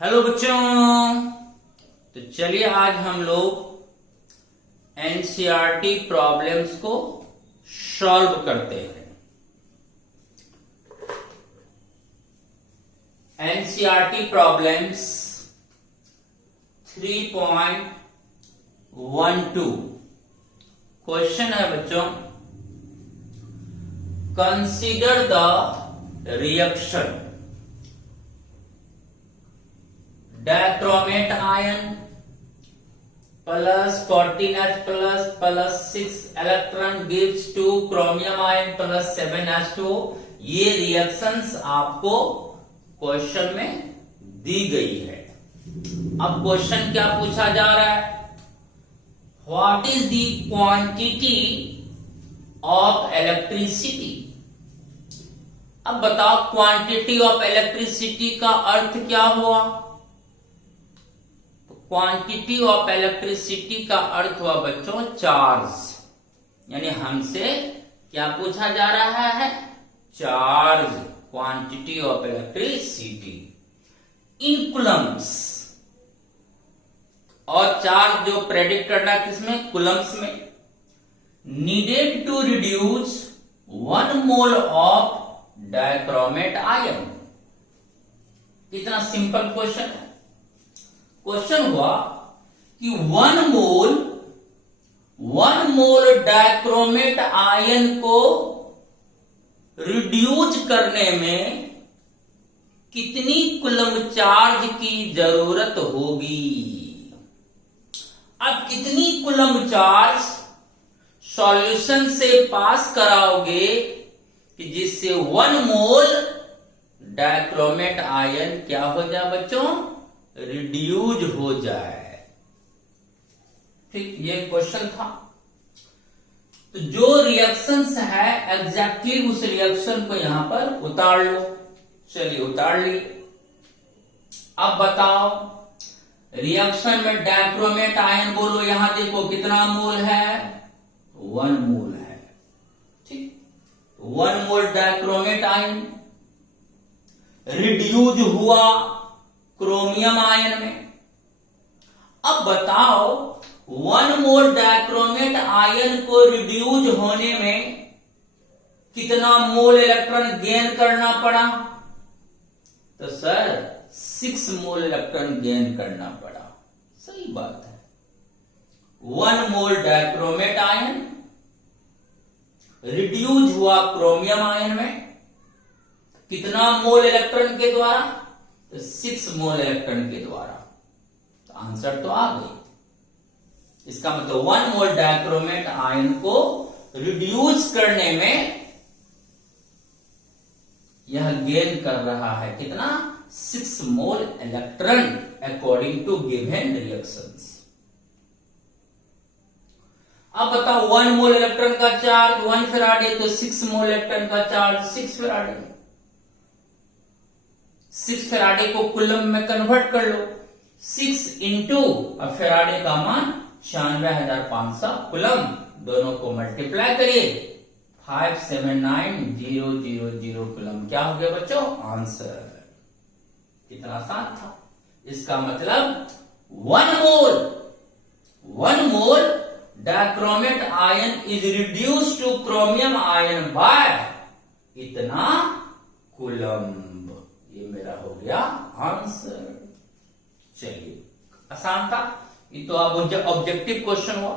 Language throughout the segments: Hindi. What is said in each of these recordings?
हेलो बच्चों। तो चलिए आज हम लोग एनसीईआरटी प्रॉब्लम्स को सॉल्व करते हैं। एनसीईआरटी प्रॉब्लम्स 3.12 क्वेश्चन है बच्चों, consider the reaction dichromate ion plus 14H plus 6 electron gives to chromium ion plus 7H2। ये रिएक्शंस आपको क्वेश्चन में दी गई है। अब क्वेश्चन क्या पूछा जा रहा है, what is the quantity of electricity. अब बताओ क्वांटिटी ऑफ इलेक्ट्रिसिटी का अर्थ क्या हुआ। क्वांटिटी ऑफ इलेक्ट्रिसिटी का अर्थ हुआ बच्चों चार्ज, यानी हमसे क्या पूछा जा रहा है, charge, quantity of electricity in coulombs. और चार्ज जो प्रेडिक्ट करना है किसमें, कूलम्स में। Needed to reduce 1 mole of dichromate ion. कितना सिंपल क्वेश्चन है। क्वेश्चन हुआ कि 1 मोल डायक्रोमेट आयन को रिड्यूस करने में कितनी कूलम चार्ज की जरूरत होगी। अब कितनी कूलम चार्ज सॉल्यूशन से पास कराओगे कि जिससे 1 मोल डायक्रोमेट आयन क्या हो जाए बच्चों, रिड्यूज हो जाए। ठीक, ये क्वेश्चन था। तो जो रिएक्शंस है एग्जैक्टली उस रिएक्शन को यहां पर उतार लो। चलिए उतार लिए। अब बताओ रिएक्शन में डायक्रोमेट आयन बोलो, यहां देखो कितना मोल है, 1 मोल है। ठीक, 1 मोल डायक्रोमेट आयन रिड्यूज हुआ क्रोमियम आयन में। अब बताओ 1 मोल डायक्रोमेट आयन को रिड्यूज होने में कितना मोल इलेक्ट्रॉन गेन करना पड़ा। तो सर 6 मोल इलेक्ट्रॉन गेन करना पड़ा। सही बात है। 1 मोल डायक्रोमेट आयन रिड्यूज हुआ क्रोमियम आयन में, कितना मोल इलेक्ट्रॉन के द्वारा, तो 6 मोल इलेक्ट्रॉन के द्वारा। तो आंसर तो आ गई। इसका मतलब 1 मोल डायक्रोमेट आयन को रिड्यूस करने में यह गेन कर रहा है कितना, 6 mole electron according to given reactions. अब बताओ 1 मोल इलेक्ट्रॉन का चार्ज 1 फैराडे, तो 6 मोल इलेक्ट्रॉन का चार्ज 6 फैराडे। 6 फैराडे को कूलम में कन्वर्ट कर लो। 6 इंटू अब फैराडे का मान 96,500 कूलम, दोनों को मल्टीप्लाई करिए 579000 कूलम। क्या हो गया बच्चों, आंसर। कितना आसान था। इसका मतलब 1 mole dichromate ion is reduce to chromium ion by इतना कूलम। ये मेरा हो गया आंसर। चलिए आसान था ये तो। अब ऑब्जेक्टिव क्वेश्चन हुआ,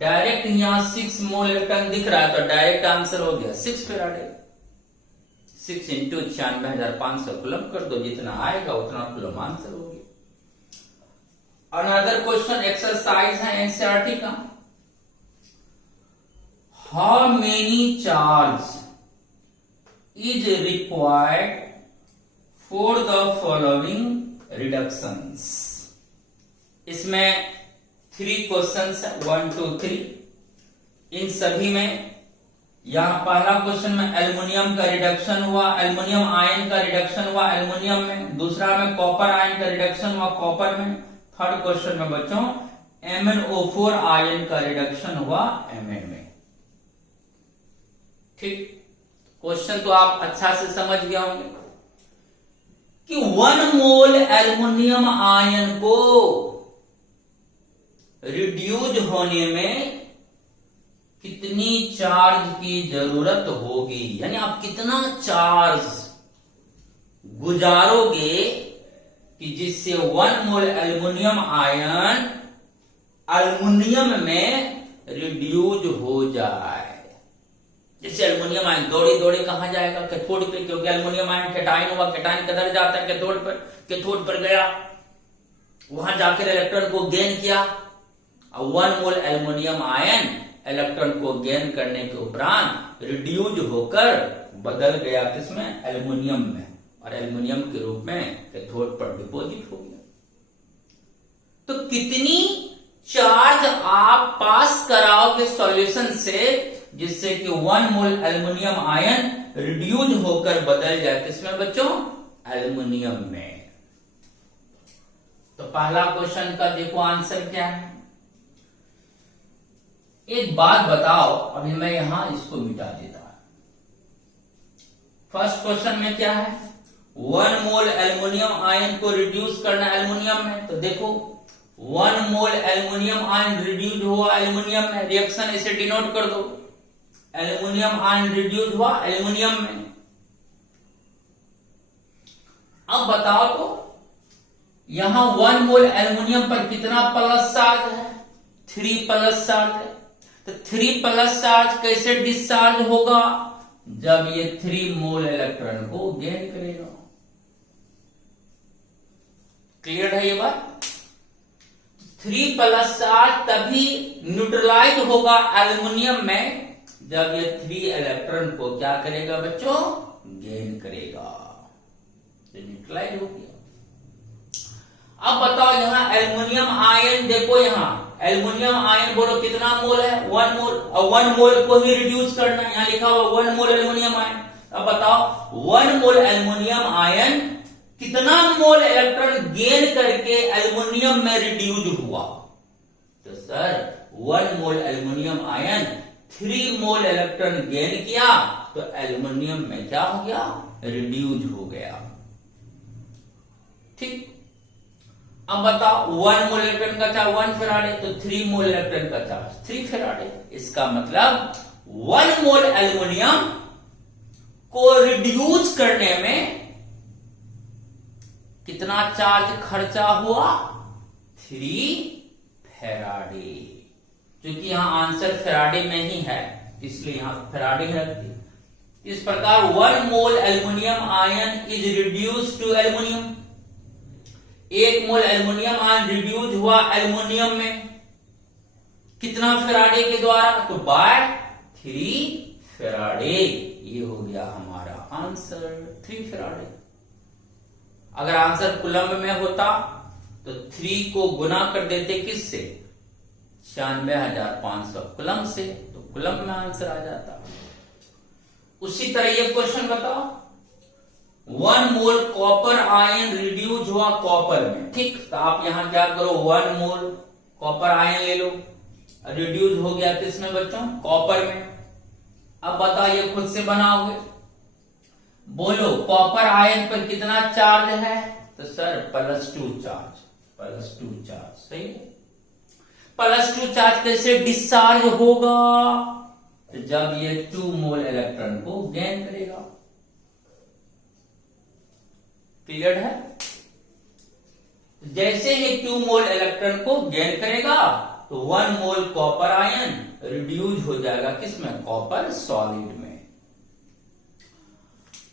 डायरेक्ट यहां 6 मोल इलेक्ट्रॉन दिख रहा है तो डायरेक्ट आंसर हो गया 6 फैराडे। 6 इंटू 96,500 कूलम कर दो, जितना आएगा उतना कूलम आंसर हो गया। अनदर क्वेश्चन एक्सरसाइज है एनसीईआरटी का। How many charge is required for the following reductions। इसमें 3 क्वेश्चंस है, 1 2 3। इन सभी में यहां पहला क्वेश्चन में एल्युमिनियम का रिडक्शन हुआ, एल्युमिनियम आयन का रिडक्शन हुआ एल्युमिनियम में। दूसरा में कॉपर आयन का रिडक्शन हुआ कॉपर में। थर्ड क्वेश्चन में बच्चों MnO4 आयन का रिडक्शन हुआ Mn में। ठीक, क्वेश्चन तो आप अच्छा से समझ गए होंगे कि 1 मोल एल्युमिनियम आयन को रिड्यूज होने में कितनी चार्ज की जरूरत होगी, यानी आप कितना चार्ज गुजारोगे कि जिससे 1 मोल एल्युमिनियम आयन एल्युमिनियम में रिड्यूज हो जाए। जैसे एल्युमिनियम आयन दौड़ी दौड़ी कहां जाएगा, कैथोड पे, क्योंकि एल्युमिनियम आयन कैटायन हुआ, कैटायन किधर जाता है, कैथोड पर गया, वहां जाकर इलेक्ट्रॉन को गेन किया। और 1 मोल एल्युमिनियम आयन इलेक्ट्रॉन को गेन करने के उपरांत रिड्यूज होकर बदल गया किसमें, एल्युमिनियम में, और एल्युमिनियम के रूप में कैथोड पर डिपॉजिट हो गया। तो कितनी चार्ज आप पास कराओगे सॉल्यूशन से जिससे कि 1 मोल एल्युमिनियम आयन रिड्यूज होकर बदल जाए किसमें बच्चों, एल्युमिनियम में। तो पहला क्वेश्चन का देखो आंसर क्या है। एक बात बताओ, अभी मैं यहां इसको मिटा देता हूं। फर्स्ट क्वेश्चन में क्या है, 1 मोल एल्युमिनियम आयन को रिड्यूस करना एल्युमिनियम में। तो देखो 1 मोल एल्युमिनियम आयन रिड्यूस हुआ एल्युमिनियम में, रिएक्शन इसे डिनोट कर दो, एल्युमिनियम आयन रिड्यूस हुआ एल्युमिनियम में। अब बताओ तो यहां 1 मोल एल्युमिनियम पर कितना प्लस चार्ज है, 3 प्लस चार्ज है। तो 3 प्लस चार्ज कैसे डिस्चार्ज होगा, जब ये 3 मोल इलेक्ट्रॉन को गेन करेगा। क्लियर है ये बात। 3 प्लस चार्ज तभी न्यूट्रलाइज होगा एल्युमिनियम में जब ये 3 इलेक्ट्रॉन को क्या करेगा बच्चों, गेन करेगा, तो न्यूट्रलाइज हो गया। अब बताओ यहां एल्युमिनियम आयन, देखो यहां एल्युमिनियम आयन बोलो कितना मोल है, 1 मोल, और 1 मोल को ही रिड्यूस करना, यहां लिखा हुआ 1 मोल एल्युमिनियम आयन। अब बताओ 1 मोल एल्युमिनियम आयन कितना मोल इलेक्ट्रॉन गेन करके एल्युमिनियम में रिड्यूस हुआ। तो sir 1 mole aluminium ion 3 mole electron gain किया, तो एल्युमिनियम में क्या हो गया, रिड्यूस हो गया। ठीक। अब बताओ 1 मोल इलेक्ट्रॉन का चार्ज 1 फैराडे, तो 3 मोल इलेक्ट्रॉन का चार्ज 3 फैराडे। इसका मतलब 1 मोल एल्युमिनियम को रिड्यूस करने में कितना चार्ज खर्चा हुआ, 3 फैराडे। क्योंकि यहां आंसर फैराडे में ही है इसलिए यहां फैराडे रख दी। इस प्रकार 1 mole aluminium ion is reduce to aluminium, 1 mole aluminium ion reduce हुआ एल्युमिनियम में कितना फैराडे के द्वारा, तो बाय 3 फैराडे। ये हो गया हमारा आंसर 3 फैराडे। अगर आंसर कूलम्ब में होता तो 3 को गुना कर देते किससे, 96,500 कूलम्ब से, तो कूलम्ब में आंसर आ जाता। उसी तरह ये क्वेश्चन बताओ, 1 मोल कॉपर आयन रिड्यूस हुआ कॉपर में। ठीक, तो आप यहां क्या करो, 1 मोल कॉपर आयन ले लो, रिड्यूस हो गया किसमें बच्चों, कॉपर में। अब बताइए खुद से बनाओगे, बोलो कॉपर आयन पर कितना चार्ज है, तो सर +2 चार्ज, +2 चार्ज। सही है। +2 चार्ज कैसे डिस्चार्ज होगा, तो जब ये 2 मोल इलेक्ट्रॉन को गेन करेगा। क्लियर है। जैसे ही 2 मोल इलेक्ट्रॉन को गेन करेगा तो 1 मोल कॉपर आयन रिड्यूस हो जाएगा किसमें, कॉपर सॉलिड में।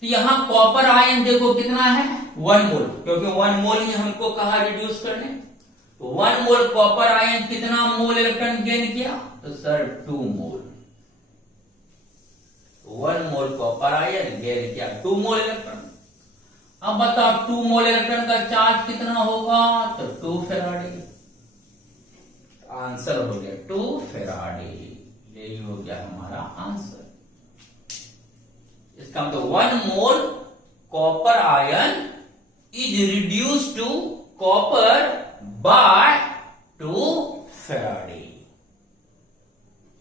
तो यहां कॉपर आयन देखो कितना है, 1 मोल, क्योंकि 1 मोल ही हमको कहा रिड्यूस करने। तो 1 मोल कॉपर आयन कितना मोल इलेक्ट्रॉन गेन किया, तो सर 2 मोल। 1 मोल कॉपर आयन गेन किया 2 मोल इलेक्ट्रॉन। अब बताओ 2 मोल इलेक्ट्रॉन का चार्ज कितना होगा, तो 2 फैराडे। आंसर हो गया 2 फैराडे। यही हो गया हमारा आंसर। इसका मतलब 1 mole copper ion is reduce to copper by 2 faraday.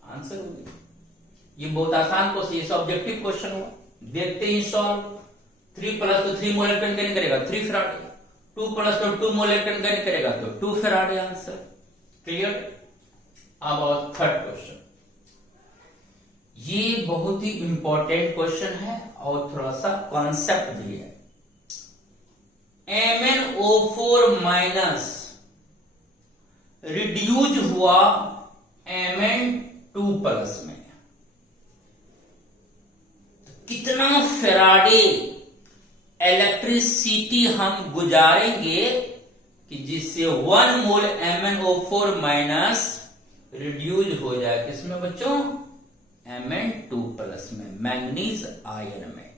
Answer हो गया। ये बहुत आसान क्वेश्चन, ये ऑब्जेक्टिव क्वेश्चन हुआ। देखते ही सॉल्व। 3 प्लस तो 3 मोल इलेक्ट्रॉन कैरी करेगा 3 फैराडे, 2 प्लस तो 2 मोल इलेक्ट्रॉन कैरी करेगा तो 2 फैराडे आंसर। क्लियर। अब और थर्ड क्वेश्चन, ये बहुत ही इंपॉर्टेंट क्वेश्चन है और थोड़ा सा कॉन्सेप्ट भी है। MnO4 माइनस रिड्यूज हुआ Mn2 प्लस में, कितना फैराडे इलेक्ट्रिसिटी हम गुजारेंगे कि जिससे 1 मोल MnO4 माइनस रिड्यूज हो जाए किसमें बच्चों, Mn2 प्लस में, मैंगनीज आयन में।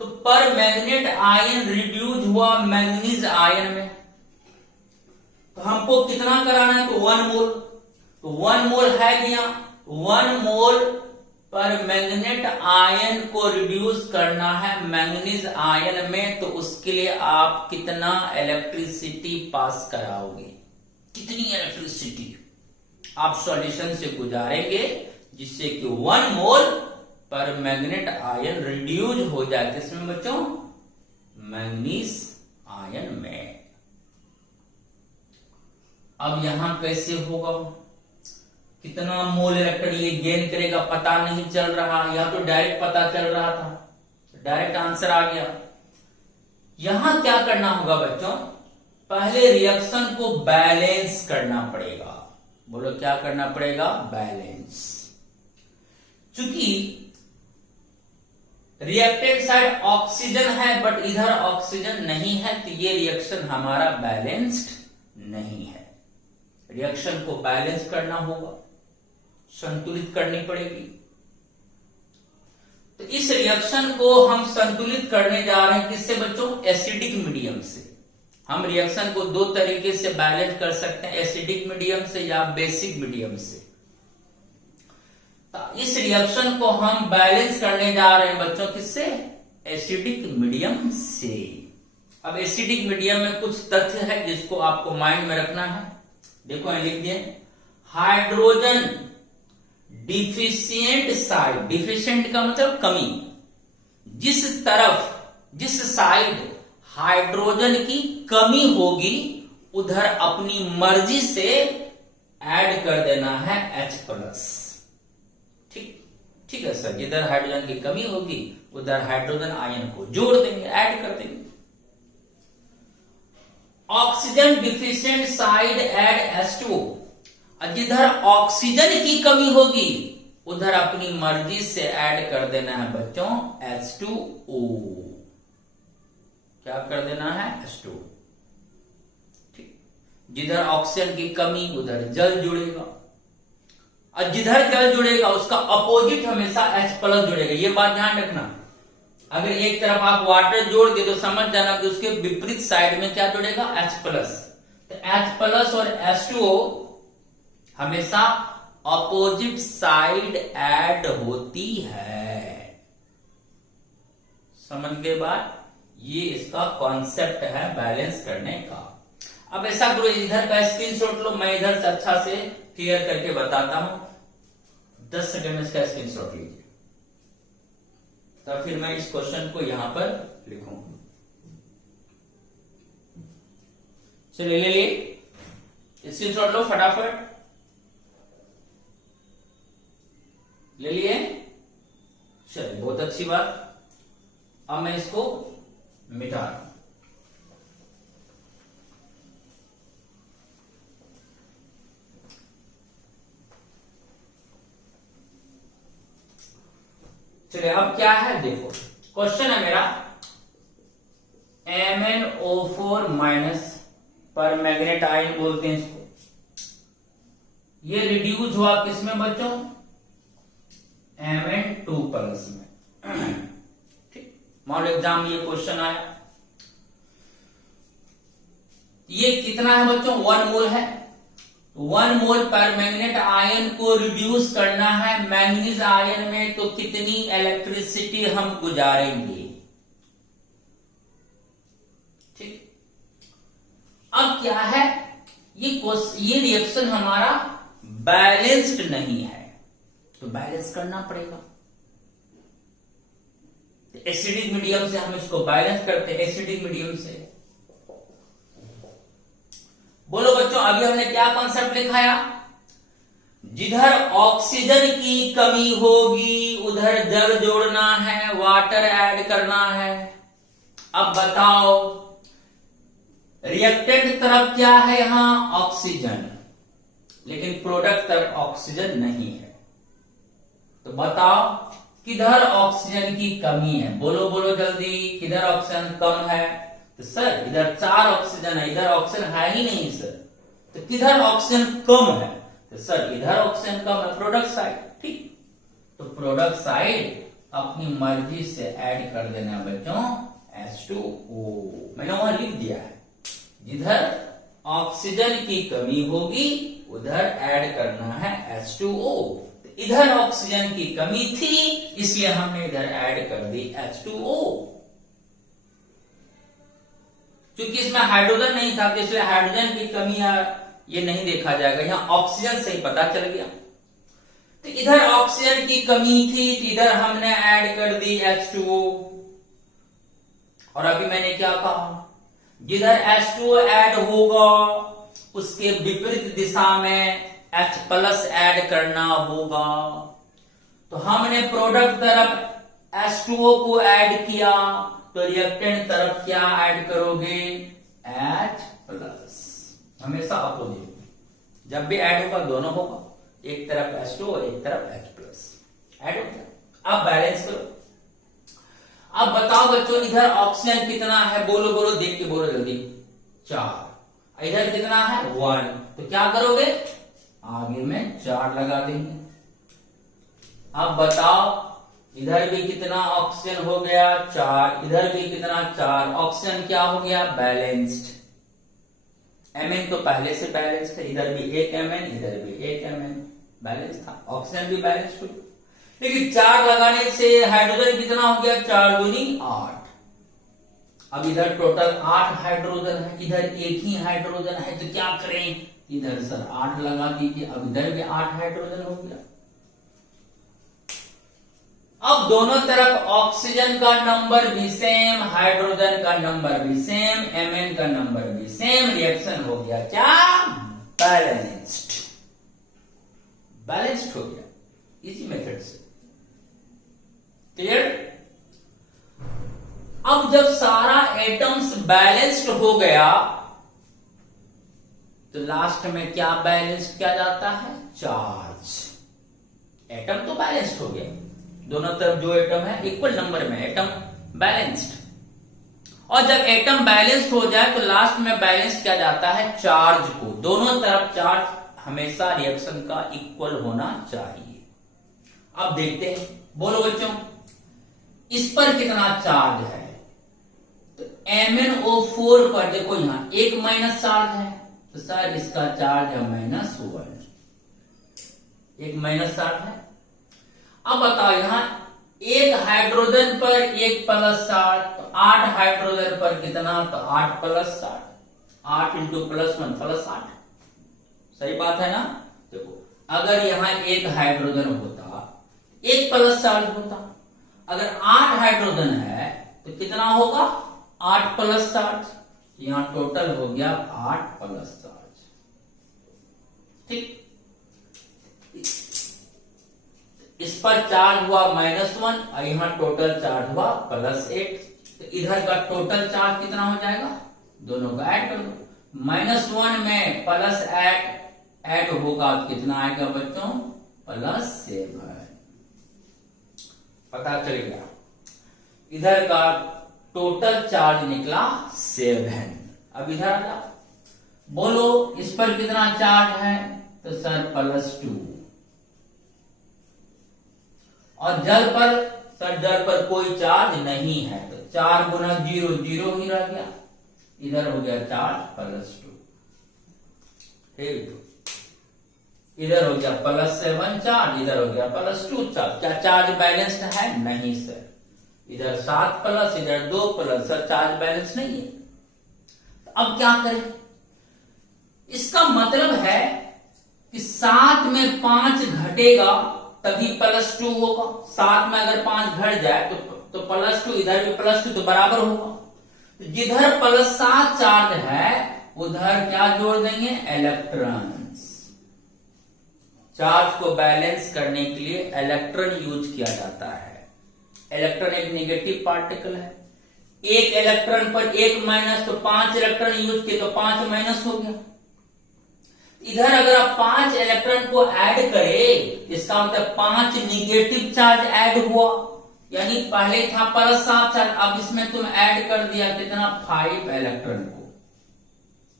तो पर मैग्नेट आयन रिड्यूज हुआ मैंगनीज आयन में, तो हमको कितना कराना है, तो 1 मोल, तो 1 मोल है क्या, 1 मोल पर मैग्नेट आयन को रिड्यूस करना है मैंगनीज आयन में, तो उसके लिए आप कितना इलेक्ट्रिसिटी पास कराओगे, कितनी इलेक्ट्रिसिटी आप सॉल्यूशन से गुजारेंगे जिससे कि 1 mole permanganate ion reduce हो जाए किसमें बच्चों, मैंगनीज आयन में। अब यहां कैसे होगा, कितना मोल इलेक्ट्रॉन ये गेन करेगा पता नहीं चल रहा, या तो डायरेक्ट पता चल रहा था, डायरेक्ट आंसर आ गया। यहां क्या करना होगा बच्चों, पहले रिएक्शन को बैलेंस करना पड़ेगा। बोलो क्या करना पड़ेगा, बैलेंस। चूंकि रिएक्टेड साइड ऑक्सीजन है बट इधर ऑक्सीजन नहीं है, तो ये रिएक्शन हमारा बैलेंस्ड नहीं है। रिएक्शन को बैलेंस करना होगा, संतुलित करनी पड़ेगी। तो इस रिएक्शन को हम संतुलित करने जा रहे हैं किससे बच्चों, एसिडिक मीडियम से। हम रिएक्शन को दो तरीके से बैलेंस कर सकते हैं, एसिडिक मीडियम से या बेसिक मीडियम से। तो इस रिएक्शन को हम बैलेंस करने जा रहे हैं बच्चों किससे, एसिडिक मीडियम से। अब एसिडिक मीडियम में कुछ तथ्य है जिसको आपको माइंड में रखना है। देखो लिख दिए, हाइड्रोजन डिफिशिएंट साइड, डिफिशिएंट का मतलब कमी, जिस साइड हाइड्रोजन की कमी होगी उधर अपनी मर्जी से ऐड कर देना है H+। ठीक है सर, जिधर हाइड्रोजन की कमी होगी उधर हाइड्रोजन आयन को जोड़ देंगे, ऐड कर देंगे। Oxygen deficient side add H2, जिधर ऑक्सीजन की कमी होगी उधर अपनी मर्जी से ऐड कर देना है बच्चों H2O। क्या कर देना है, H2। ठीक, जिधर ऑक्सीजन की कमी उधर जल जुड़ेगा, और जिधर जल जुड़ेगा उसका अपोजिट हमेशा H+ जुड़ेगा। ये बात ध्यान रखना, अगर एक तरफ आप वाटर जोड़ दे तो समझ जाना कि उसके विपरीत साइड में क्या जुड़ेगा, H+। तो H+ और H2O हमेशा अपोजिट साइड ऐड होती है। समझ गए बात, ये इसका कॉन्सेप्ट है बैलेंस करने का। अब ऐसा करो, इधर का स्क्रीनशॉट लो, मैं इधर से अच्छा से क्लियर करके बताता हूं। 10 सेकंड में इसका स्क्रीनशॉट लीजिए, तब फिर मैं इस क्वेश्चन को यहां पर लिखूं। चलिए ले लिए स्क्रीनशॉट, लो फटाफट, ले लिए। चलिए बहुत अच्छी बात। अब मैं इसको मिटा रहा हूं। चलिए अब क्या है देखो, क्वेश्चन है मेरा MnO4 माइनस पर मैग्नेट आयन बोलते हैं इसको, ये रिड्यूस हुआ किसमें बच्चों, Mn2 प्लस में। ठीक, मॉडल एग्जाम ये क्वेश्चन आया। ये कितना है बच्चों, 1 मोल है। 1 मोल पर मैग्नेट आयन को रिड्यूस करना है मैंगनीज आयन में, तो कितनी इलेक्ट्रिसिटी हम गुजारेंगे। ठीक, अब क्या है, ये रिएक्शन हमारा बैलेंस्ड नहीं है, तो बैलेंस करना पड़ेगा। एसिडिक मीडियम से हम इसको बैलेंस करते हैं, एसिडिक मीडियम से। बोलो बच्चों, अभी हमने क्या कॉन्सेप्ट लिखाया? जिधर ऑक्सीजन की कमी होगी उधर जल जोड़ना है, वाटर ऐड करना है। अब बताओ, रिएक्टेंट तरफ क्या है? यहां ऑक्सीजन, लेकिन प्रोडक्ट तरफ ऑक्सीजन नहीं है। तो बताओ किधर ऑक्सीजन की कमी है? बोलो बोलो जल्दी, किधर ऑक्सीजन कम है? तो सर इधर 4 ऑक्सीजन है, इधर ऑक्सीजन है ही नहीं सर। तो किधर ऑक्सीजन कम है? तो सर इधर ऑक्सीजन कम है, प्रोडक्ट साइड। ठीक, तो प्रोडक्ट साइड अपनी मर्जी से ऐड कर देना बच्चों H2O। मैंने वहां लिख दिया है, जिधर ऑक्सीजन की कमी होगी उधर ऐड करना है H2O। तो इधर ऑक्सीजन की कमी थी इसलिए हमने इधर ऐड कर दी H2O। क्योंकि इसमें हाइड्रोजन नहीं था तो इसलिए हाइड्रोजन की कमी ये नहीं देखा जाएगा, यहां ऑक्सीजन से ही पता चल गया। तो इधर ऑक्सीजन की कमी थी तो इधर हमने ऐड कर दी H2O। और अभी मैंने क्या कहा, जिधर H2O ऐड होगा उसके विपरीत दिशा में H प्लस ऐड करना होगा। तो हमने प्रोडक्ट तरफ H2O को ऐड किया तो रिएक्टेंट तरफ क्या ऐड करोगे? H plus. हमेशा अपोजिट, जब भी ऐड होगा दोनों होगा, एक तरफ H2O एक तरफ H प्लस ऐड हो गया। अब बैलेंस करो। अब बताओ बच्चों, इधर ऑक्सीजन कितना है? बोलो बोलो, देख के बोलो जल्दी। 4। इधर कितना है? 1। तो क्या करोगे? आगे में 4 लगा देंगे। अब बताओ, इधर भी कितना ऑक्सीजन हो गया? 4। इधर भी कितना? 4। ऑक्सीजन क्या हो गया? बैलेंस्ड। Mn तो पहले से बैलेंस था, इधर भी 1 Mn इधर भी 1 Mn बैलेंस था, ऑक्सीजन भी बैलेंस हुई। लेकिन 4 लगाने से हाइड्रोजन कितना हो गया? 4 दूनी 8। अब इधर टोटल 8 हाइड्रोजन है, इधर एक ही हाइड्रोजन है, तो क्या करें? इधर सर 8 लगा दीजिए। अब इधर भी 8 हाइड्रोजन हो गया। अब दोनों तरफ ऑक्सीजन का नंबर भी सेम, हाइड्रोजन का नंबर भी सेम, Mn का नंबर भी सेम, रिएक्शन हो गया क्या? बैलेंस्ड। बैलेंस्ड हो गया इसी मेथड से। क्लियर? अब जब सारा एटम्स बैलेंस्ड हो गया तो लास्ट में क्या बैलेंस किया जाता है? चार्ज। एटम तो बैलेंस्ड हो गया, दोनों तरफ जो एटम है इक्वल नंबर में एटम बैलेंस्ड। और जब एटम बैलेंस्ड हो जाए तो लास्ट में बैलेंस किया जाता है चार्ज को। दोनों तरफ चार्ज हमेशा रिएक्शन का इक्वल होना चाहिए। अब देखते हैं, बोलो बच्चों, इस पर कितना चार्ज है? तो MnO4 पर देखो यहां 1 माइनस चार्ज है, तो सर इसका चार्ज है -1। 1 माइनस चार्ज है। अब बताओ, यहां 1 हाइड्रोजन पर 1 प्लस चार्ज, तो 8 हाइड्रोजन पर कितना? तो 8 प्लस 8। 8 into +1 plus 8। सही बात है ना? देखो, अगर यहां 1 हाइड्रोजन होता, 1 प्लस चार्ज होता। अगर 8 हाइड्रोजन है तो कितना होगा? 8 प्लस चार्ज। यहां टोटल हो गया 8 प्लस चार्ज। ठीक, इस पर चार्ज हुआ -1 और यहां टोटल चार्ज हुआ +8। तो इधर का टोटल चार्ज कितना हो जाएगा? दोनों का ऐड कर दो। -1 में +8 ऐड होगा तो कितना आएगा बच्चों? +7। पता चल गया, इधर का टोटल चार्ज निकला 7। अब इधर आ जाओ, बोलो इस पर कितना चार्ज है? तो सर +2। और जल पर? सर जल पर कोई चार्ज नहीं है, तो 4 गुना 0 0 ही रह गया। इधर हो गया चार्ज +2। इधर हो गया +7 चार्ज, इधर हो गया +2 चार्ज। क्या चार्ज बैलेंस्ड है? नहीं सर। इधर 7 प्लस, इधर 2 प्लस, सर चार्ज बैलेंस नहीं है। तो अब क्या करें? इसका मतलब है कि 7 में 5 घटेगा तभी +2 होगा। 7 में अगर 5 घट जाए तो +2, इधर भी +2, तो बराबर होगा। तो जिधर +7 चार्ज है उधर क्या जोड़ देंगे, इलेक्ट्रॉन्स। चार्ज को बैलेंस करने के लिए इलेक्ट्रॉन यूज किया जाता है। इलेक्ट्रॉन एक नेगेटिव पार्टिकल है, एक इलेक्ट्रॉन पर एक माइनस, तो 5 इलेक्ट्रॉन यूज किए तो 5 माइनस हो गया। इधर अगर आप 5 इलेक्ट्रॉन को ऐड करें, इसका मतलब 5 निगेटिव चार्ज ऐड हुआ, यानी पहले था +7 चार्ज, अब इसमें तुम ऐड कर दिया कितना, 5 इलेक्ट्रॉन को,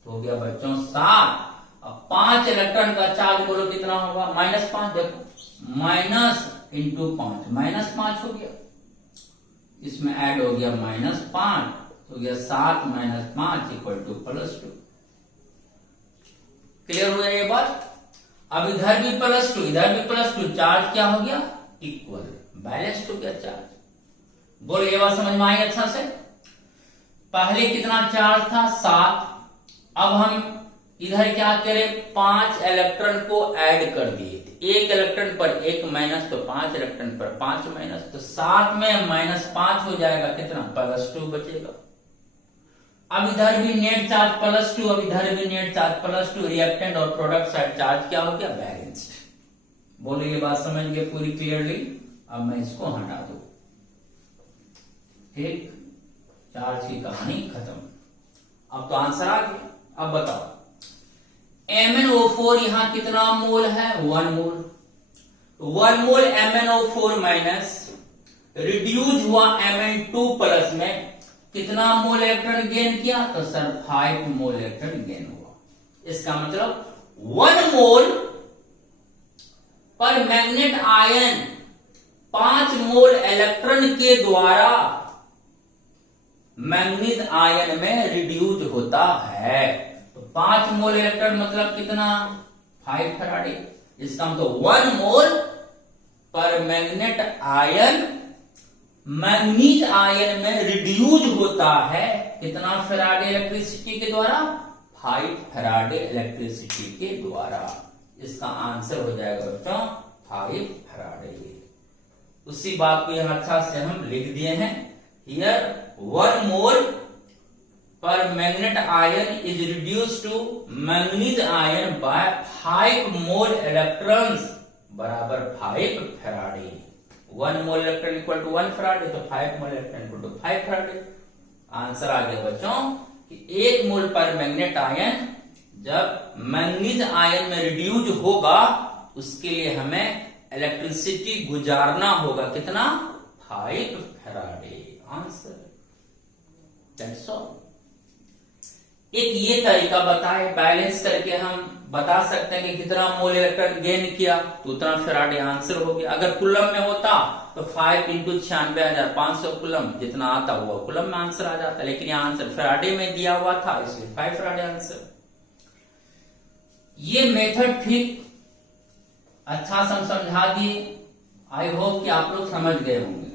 तो हो गया बच्चों 7। अब 5 इलेक्ट्रॉन का चार्ज बोलो कितना होगा, -5। देखो माइनस इंटू 5, -5 हो गया, इसमें ऐड हो गया -5, तो गया 7 - 5 = +2। क्लियर हो गया ये बात। अब इधर भी +2, इधर भी +2, चार्ज क्या हो गया, इक्वल, बैलेंस्ड हो गया चार्ज। बोलो ये बात समझ में आई अच्छा से। पहले कितना चार्ज था, 7। अब हम इधर क्या करें, 5 इलेक्ट्रॉन को ऐड कर दिए, एक इलेक्ट्रॉन पर एक माइनस, तो 5 इलेक्ट्रॉन पर 5 माइनस, तो 7 में -5 हो जाएगा, कितना, +2 बचेगा। अब इधर भी नेट चार्ज +2, अब इधर भी नेट चार्ज +2, रिएक्टेंट और प्रोडक्ट साइड चार्ज क्या हो गया, बैलेंस्ड। बोलो ये बात समझ गए पूरी क्लियरली। अब मैं इसको हटा दूं, ठीक, चार्ज की कहानी खत्म। अब तो आंसर आ गया। अब बताओ MnO4 यहां कितना मोल है, 1 मोल। 1 मोल MnO4 माइनस रिड्यूस हुआ Mn2 प्लस में कितना मोल इलेक्ट्रॉन गेन किया, तो सर 5 मोल इलेक्ट्रॉन गेन हुआ। इसका मतलब 1 mole permanganate ion 5 mole electron के द्वारा मैग्नेट आयन में रिड्यूस होता है। तो 5 मोल इलेक्ट्रॉन मतलब कितना, 5 फैराडे। इसका मतलब 1 mole permanganate ion manganese ion में रिड्यूस होता है कितना फैराडे इलेक्ट्रिसिटी के द्वारा, 5 फैराडे इलेक्ट्रिसिटी के द्वारा। इसका आंसर हो जाएगा बच्चों 5 फैराडे। उसी बात को यहां अच्छा से हम लिख दिए हैं, here 1 mole permanganate ion is reduce to manganese ion by 5 mole electrons बराबर 5 faraday. 1 mole electron equal to 1 Faraday, तो 5 mole electron equal to 5 faraday. Answer आ गया बच्चों कि 1 मोल पर मैग्नेट आयन जब मैग्नीज आयन में रिड्यूस होगा, उसके लिए हमें इलेक्ट्रिसिटी गुजारना होगा कितना, 5 फैराडे। Answer that's all. एक ये तरीका बताए, बैलेंस करके हम बता सकते हैं कि कितना मोल इलेक्ट्रॉन गेन किया, तो उतना फैराडे आंसर हो गया। अगर कूलम में होता तो 5 × 96,500 कूलम जितना आता हुआ कूलम में आंसर आ जाता, लेकिन यह आंसर फैराडे में दिया हुआ था, इसलिए 5 फैराडे आंसर। ये मेथड ठीक अच्छा से समझा दिए, आई होप कि आप लोग समझ गए होंगे।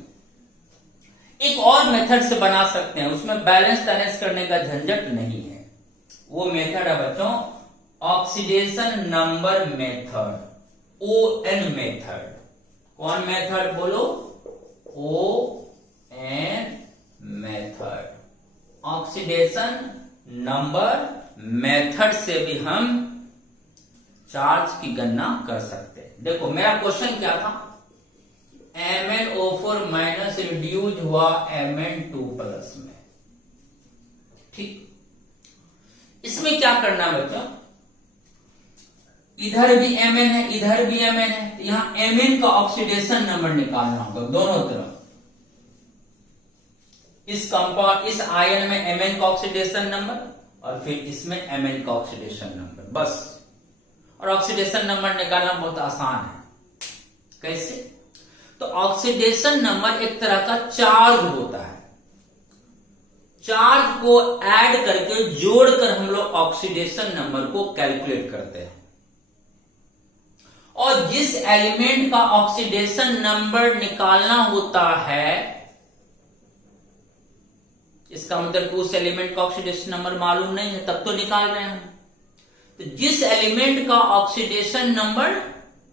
एक और मेथड से बना सकते हैं, उसमें बैलेंस तैलेंस करने का झंझट नहीं है। वो मेथड है बच्चों oxidation number method, ON method. कौन मेथड बोलो, ON method. Oxidation number method से भी हम चार्ज की गणना कर सकते हैं। देखो मेरा क्वेश्चन क्या था, MnO4 माइनस रिड्यूस हुआ Mn2 प्लस में, ठीक। इसमें क्या करना है बच्चों, इधर भी Mn है, इधर भी Mn है, तो यहां Mn का ऑक्सीडेशन नंबर निकालना होगा दोनों तरफ। इस कंपाउंड, इस आयन में Mn का ऑक्सीडेशन नंबर और फिर इसमें Mn का ऑक्सीडेशन नंबर, बस। और ऑक्सीडेशन नंबर निकालना बहुत आसान है। कैसे, तो ऑक्सीडेशन नंबर एक तरह का चार्ज होता है, चार्ज को ऐड करके जोड़कर हम लोग ऑक्सीडेशन नंबर को कैलकुलेट करते हैं। और जिस एलिमेंट का ऑक्सीडेशन नंबर निकालना होता है, इसका मतलब उस एलिमेंट का ऑक्सीडेशन नंबर मालूम नहीं है, तब तो निकाल रहे हैं। तो जिस एलिमेंट का ऑक्सीडेशन नंबर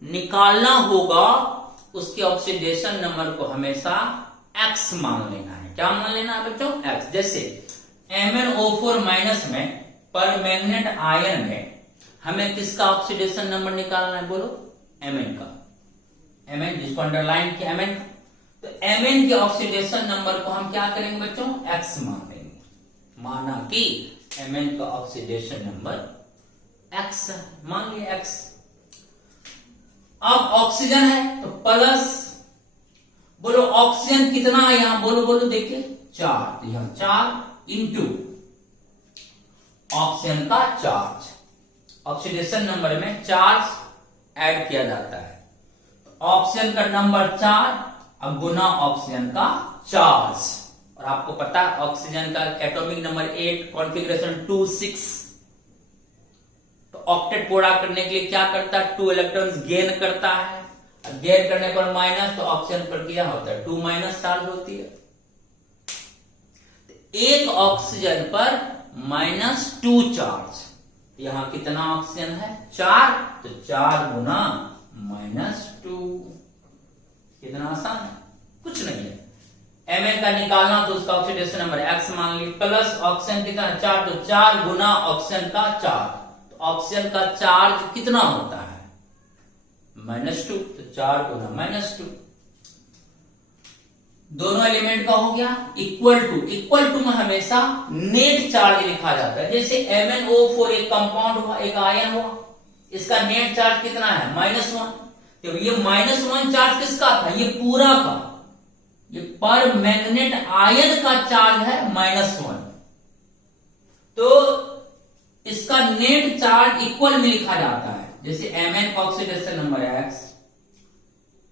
निकालना होगा, उसके ऑक्सीडेशन नंबर को हमेशा एक्स मान लेना है। क्या मान लेना है बच्चों? एक्स। जैसे MnO4 माइनस में परमैंगनेट आयन में हमें किसका ऑक्सीडेशन नंबर निकालना है? बोलो। Mn का। Mn जिसको अंडरलाइन किया Mn। तो Mn के ऑक्सीडेशन नंबर को हम क्या करेंगे बच्चों? एक्स मान लेंगे। माना कि Mn का ऑक्सीडेशन नंबर एक्स है, मान लिया एक्स। अब ऑक्सीजन है तो प्लस, बोलो ऑक्सीजन कितना है यहां? बोलो बोलो देखिए 4। तो यहां 4 इंटू ऑक्सीजन का चार्ज। ऑक्सीडेशन नंबर में चार्ज ऐड किया जाता है। ऑक्सीजन का नंबर 4 अब गुना ऑक्सीजन का चार्ज। और आपको पता है ऑक्सीजन का एटॉमिक नंबर 8, कॉन्फ़िगरेशन 2 6। तो ऑक्टेट पूरा करने के लिए क्या करता है? 2 इलेक्ट्रॉन्स गेन करता है। गेन करने पर माइनस, तो ऑक्सीजन पर क्या होता है? 2 माइनस चार्ज होती है। एक ऑक्सीजन पर -2 चार्ज। यहां कितना ऑक्सीजन है? 4। तो 4 गुना -2। कितना आसान है, कुछ नहीं है। Mn का निकालना तो उसका ऑक्सीडेशन नंबर x मान ली, प्लस ऑक्सीजन कितना? 4। तो 4 गुना ऑक्सीजन का चार्ज। तो ऑक्सीजन का चार्ज कितना होता है? -2। तो 4 गुना -2। दोनों एलिमेंट का हो गया इक्वल टू। इक्वल टू में हमेशा नेट चार्ज लिखा जाता है। जैसे MnO4 एक कंपाउंड हुआ, एक आयन हुआ, इसका नेट चार्ज कितना है? -1। तो ये -1 चार्ज किसका था? ये पूरा का, ये पर मैग्नेट आयन का चार्ज है -1। तो इसका नेट चार्ज इक्वल में लिखा जाता है। जैसे Mn का oxidation number x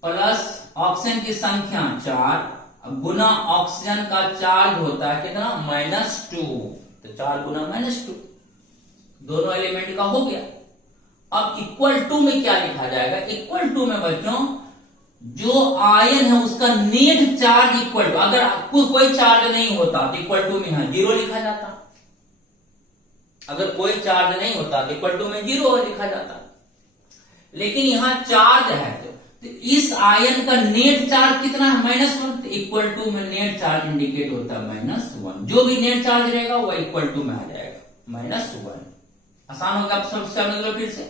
plus oxygen की संख्या 4 गुना ऑक्सीजन का चार्ज होता है कितना? -2। तो 4 गुना -2 दोनों एलिमेंट का हो गया। अब इक्वल टू में क्या लिखा जाएगा? इक्वल टू में बच्चों जो आयन है उसका नेट चार्ज इक्वल टू, अगर कोई चार्ज नहीं होता तो इक्वल टू में यहां 0 लिखा जाता। अगर कोई चार्ज नहीं होता तो इक्वल टू में 0 लिखा जाता। लेकिन यहां चार्ज है तो इस आयन का नेट चार्ज कितना है? -1। तो इक्वल टू में नेट चार्ज इंडिकेट होता है -1। जो भी नेट चार्ज रहेगा वो इक्वल टू में आ जाएगा -1। आसान होगा। आप सब समझ लो फिर से।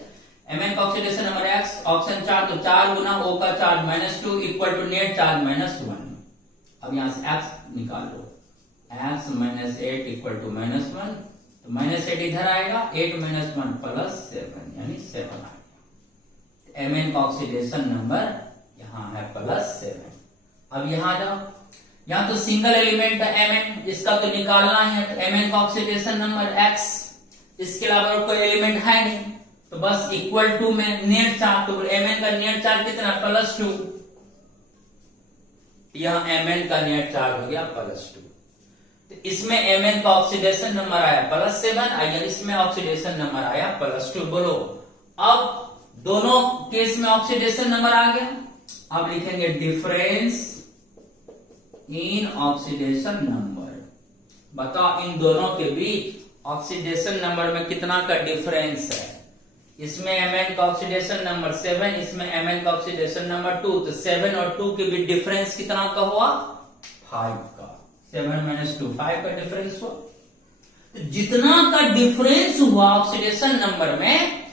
Mn का ऑक्सीडेशन नंबर x, ऑक्सीजन 4। तो 4 गुना O का charge -2 equal to net charge -1। अब यहां से x निकाल लो। x -8 equal to -1। तो -8 इधर आएगा, 8 - 1 +7 यानी 7 आएगा। Mn का ऑक्सीडेशन नंबर यहां है +7। अब यहां जाओ, यहां तो सिंगल एलिमेंट है Mn, इसका तो निकालना है। तो Mn का ऑक्सीडेशन नंबर x, इसके अलावा और कोई एलिमेंट है नहीं, तो बस इक्वल टू में नेट चार्ज। तो Mn का नेट चार्ज कितना? +2। यहां Mn का नेट चार्ज हो गया +2। तो इसमें Mn का ऑक्सीडेशन नंबर आया +7, इसमें ऑक्सीडेशन नंबर आया +2। बोलो अब दोनों केस में ऑक्सीडेशन नंबर आ गया। अब लिखेंगे डिफरेंस इन ऑक्सीडेशन नंबर। बताओ इन दोनों के बीच ऑक्सीडेशन नंबर में कितना का डिफरेंस है? इसमें Mn का ऑक्सीडेशन नंबर 7, इसमें Mn का ऑक्सीडेशन नंबर 2। तो 7 और 2 के बीच डिफरेंस कितना का हुआ? 5 का। 7 - 2 5 का डिफरेंस हुआ। तो जितना का डिफरेंस हुआ ऑक्सीडेशन नंबर में,